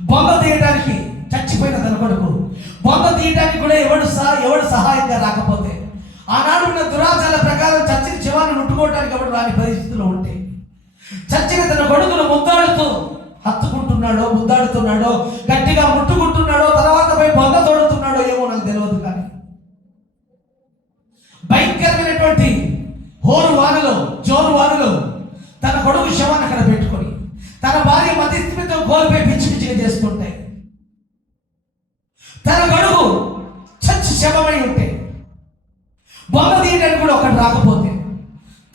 బొంద తీయడానికి చచ్చిపోయిన తన కొడుకు, బొంద తీయడానికి కూడా ఎవడు సహాయంగా రాకపోతే, ఆనాడు ఉన్న దురాచారాల ప్రకారం చచ్చిన శవాన్ని ముట్టుకోవడానికి ఎవడు రాని పరిస్థితిలో ఉంటే, చచ్చిన తన కొడుకును ముద్దాడుతున్నాడో, గట్టిగా ముట్టుకుంటున్నాడో, తర్వాత పోయి బొంద తోడుతున్నాడో ఏమో నాకు తెలియదు. కానీ భయంకరమైనటువంటి జోరు వానలో తన కొడుకు శవాన్ని అక్కడ పెట్టుకొని, తన భార్య మతిస్థిమితం కోల్పోయి పిచ్చిగా చేస్తుంటే, తన కొడుకు చచ్చి శవమై ఉంటే, బొమ్మ తీయడానికి కూడా ఒకటి రాకపోతే,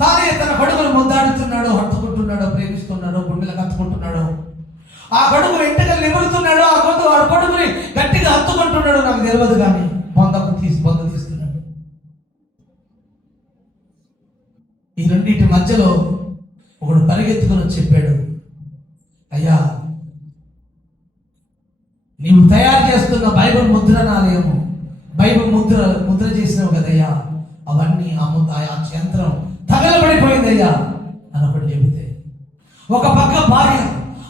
తానే తన కొడుకును ముద్దాడుతున్నాడో, హత్తుకుంటున్నాడో, ప్రేమిస్తున్నాడో, గుండెలకు హత్తుకుంటున్నాడో, ఆ కొడుకు వెంటకలు నిమురుతున్నాడో, ఆ కొడుకుని గట్టిగా హత్తుకుంటున్నాడో నాకు తెలియదు. కానీ బొంద తీస్తున్నాడు. ఈ రెండింటి మధ్యలో ఒకడు పరిగెత్తుకుని చెప్పాడు, అయ్యా, నీవు తయారు చేస్తున్న బైబిల్ ముద్రణాలయము, బైబిల్ ముద్ర చేసినావు కదయ్యా, అవన్నీ ఆ యంత్రం తగలబడిపోయిందయ్యా అని ఒకటి చెబితే, ఒక పక్క భార్య,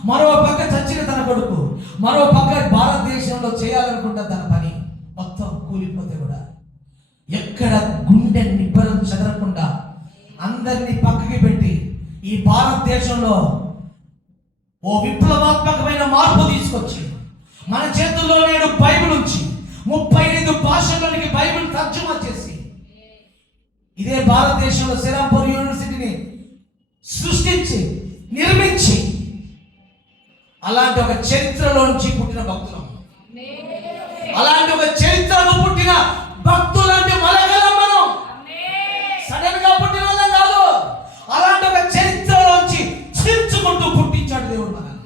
మరో పక్క చచ్చిన తన కొడుకు, మరో పక్క భారతదేశంలో చేయాలనుకుంటా తన పని మొత్తం కూలిపోతే కూడా ఎక్కడ గుండె నిబ్బరం చెదరకుండా అందరినీ పక్కకి పెట్టి ఈ భారతదేశంలో ఓ విప్లవాత్మకమైన మార్పు తీసుకొచ్చి మన చేతుల్లో నేడు బైబిల్ ఉంచి 35 భాషల్లోనికి బైబిల్ తర్జుమా చేసి ఇదే భారతదేశంలో శ్రీరాంపూర్ యూనివర్సిటీని సృష్టించి నిర్మించి అలాంటి ఒక చరిత్రలో నుంచి పుట్టిన భక్తులం, అలాంటి ఒక చరిత్రలో పుట్టిన భక్తులంటే మలగలం మనం. సడన్ గా పుట్టిన వాళ్ళం కాదు, అలాంటి ఒక చరిత్రలోంచి చీల్చుకుంటూ పుట్టించాడు దేవుడు మనల్ని.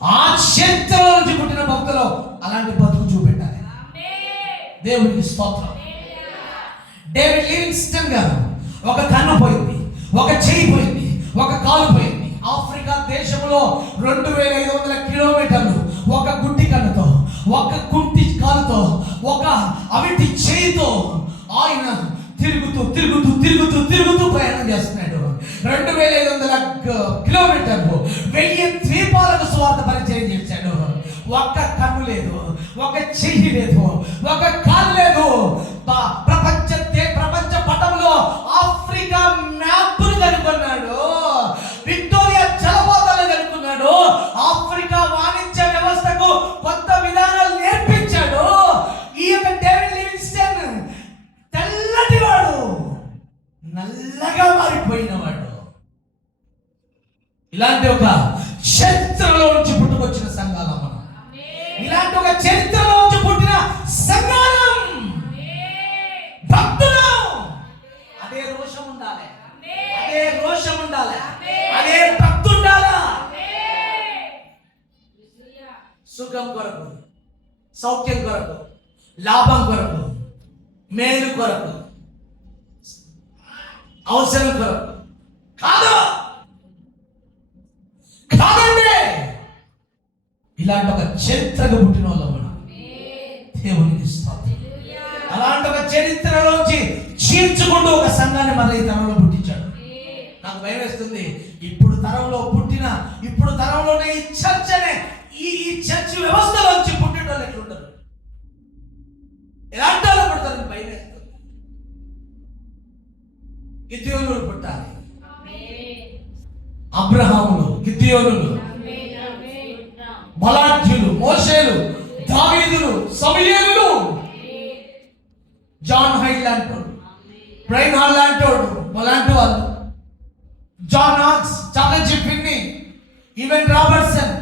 ఆ చరిత్రలో నుంచి పుట్టిన భక్తులు అలాంటి బతుకు చూపెట్టాలి. దేవునికి స్తోత్రం. డేవిడ్ లివింగ్స్టన్ గారు ఒక కన్ను పోయింది, ఒక చెయ్యి పోయింది, ఒక కాలు పోయింది. ఆఫ్రికా దేశంలో 2500 కిలోమీటర్లు ఒక గుడ్డి కన్నుతో, ఒక కుంటి కాలుతో, ఒక అవిటి చేయితో ఆయన తిరుగుతూ ప్రయాణం చేస్తున్నాడు. 2500 కిలోమీటర్లు, 1000 ద్వీపాలకు సువార్త పరిచయం చేశాడు. ఒక్క కన్ను లేదు, ఒక చెయ్యి లేదు, ఒక కాలు లేదు. ప్రపంచ పటంలో ఆఫ్రికా మ్యాప్ను కనుగొన్నాడు, విక్టోరియా జలపాతాలను కనుక్కున్నాడు, ఆఫ్రికా వాణిజ్య వ్యవస్థకు కొత్త విధానాలు నేర్పించాడు. ఈ యొక్క డేవిడ్ లివింగ్స్టన్ తెల్లటివాడు నల్లగా మారిపోయినవాడు. ఇలాంటి ఒక చరిత్రలో నుంచి పుట్టుకొచ్చిన సంఘాలం మనం. ఇలాంటి ఒక చరిత్రలో నుంచి పుట్టిన సంఘాలం భక్తులు. అదే రోషం ఉండాలి, అదే భక్తి ఉండాలి. సుఖం కొరకు, సౌఖ్యం కొరకు, లాభం కొరకు, మేలు కొరకు, అవసరం కొరకు కాదండి. ఇలాంటి ఒక చరిత్రకు పుట్టిన వాళ్ళం మనం. దేవునికి స్తోత్రం. అలాంటి ఒక చరిత్రలోంచి చీల్చుకుంటూ ఒక సంఘాన్ని మన ఈ తరంలో పుట్టించాడు. నాకు భయం వేస్తుంది, ఇప్పుడు తరంలోనే ఈ చర్చ్ అనే ఈ చర్చ్ వ్యవస్థలోంచి పుట్టేటోళ్ళు ఎట్లుంటారు, ఎలాంటి వాళ్ళు పుడతారని భయం వేస్తుంది. గిద్యోనులు పుట్టాలి, అబ్రహాములు, గిద్యోనులు, బలాఢ్యులు, మోషేలు, దావీదులు, సమూయేలులు, జాన్ హైడ్ లాంటోడు, బ్రైన్ హాల్ లాంటోడు, అలాంటి వాళ్ళు, జాన్ నాక్స్, చాలా ఈవెన్ రాబర్ట్సన్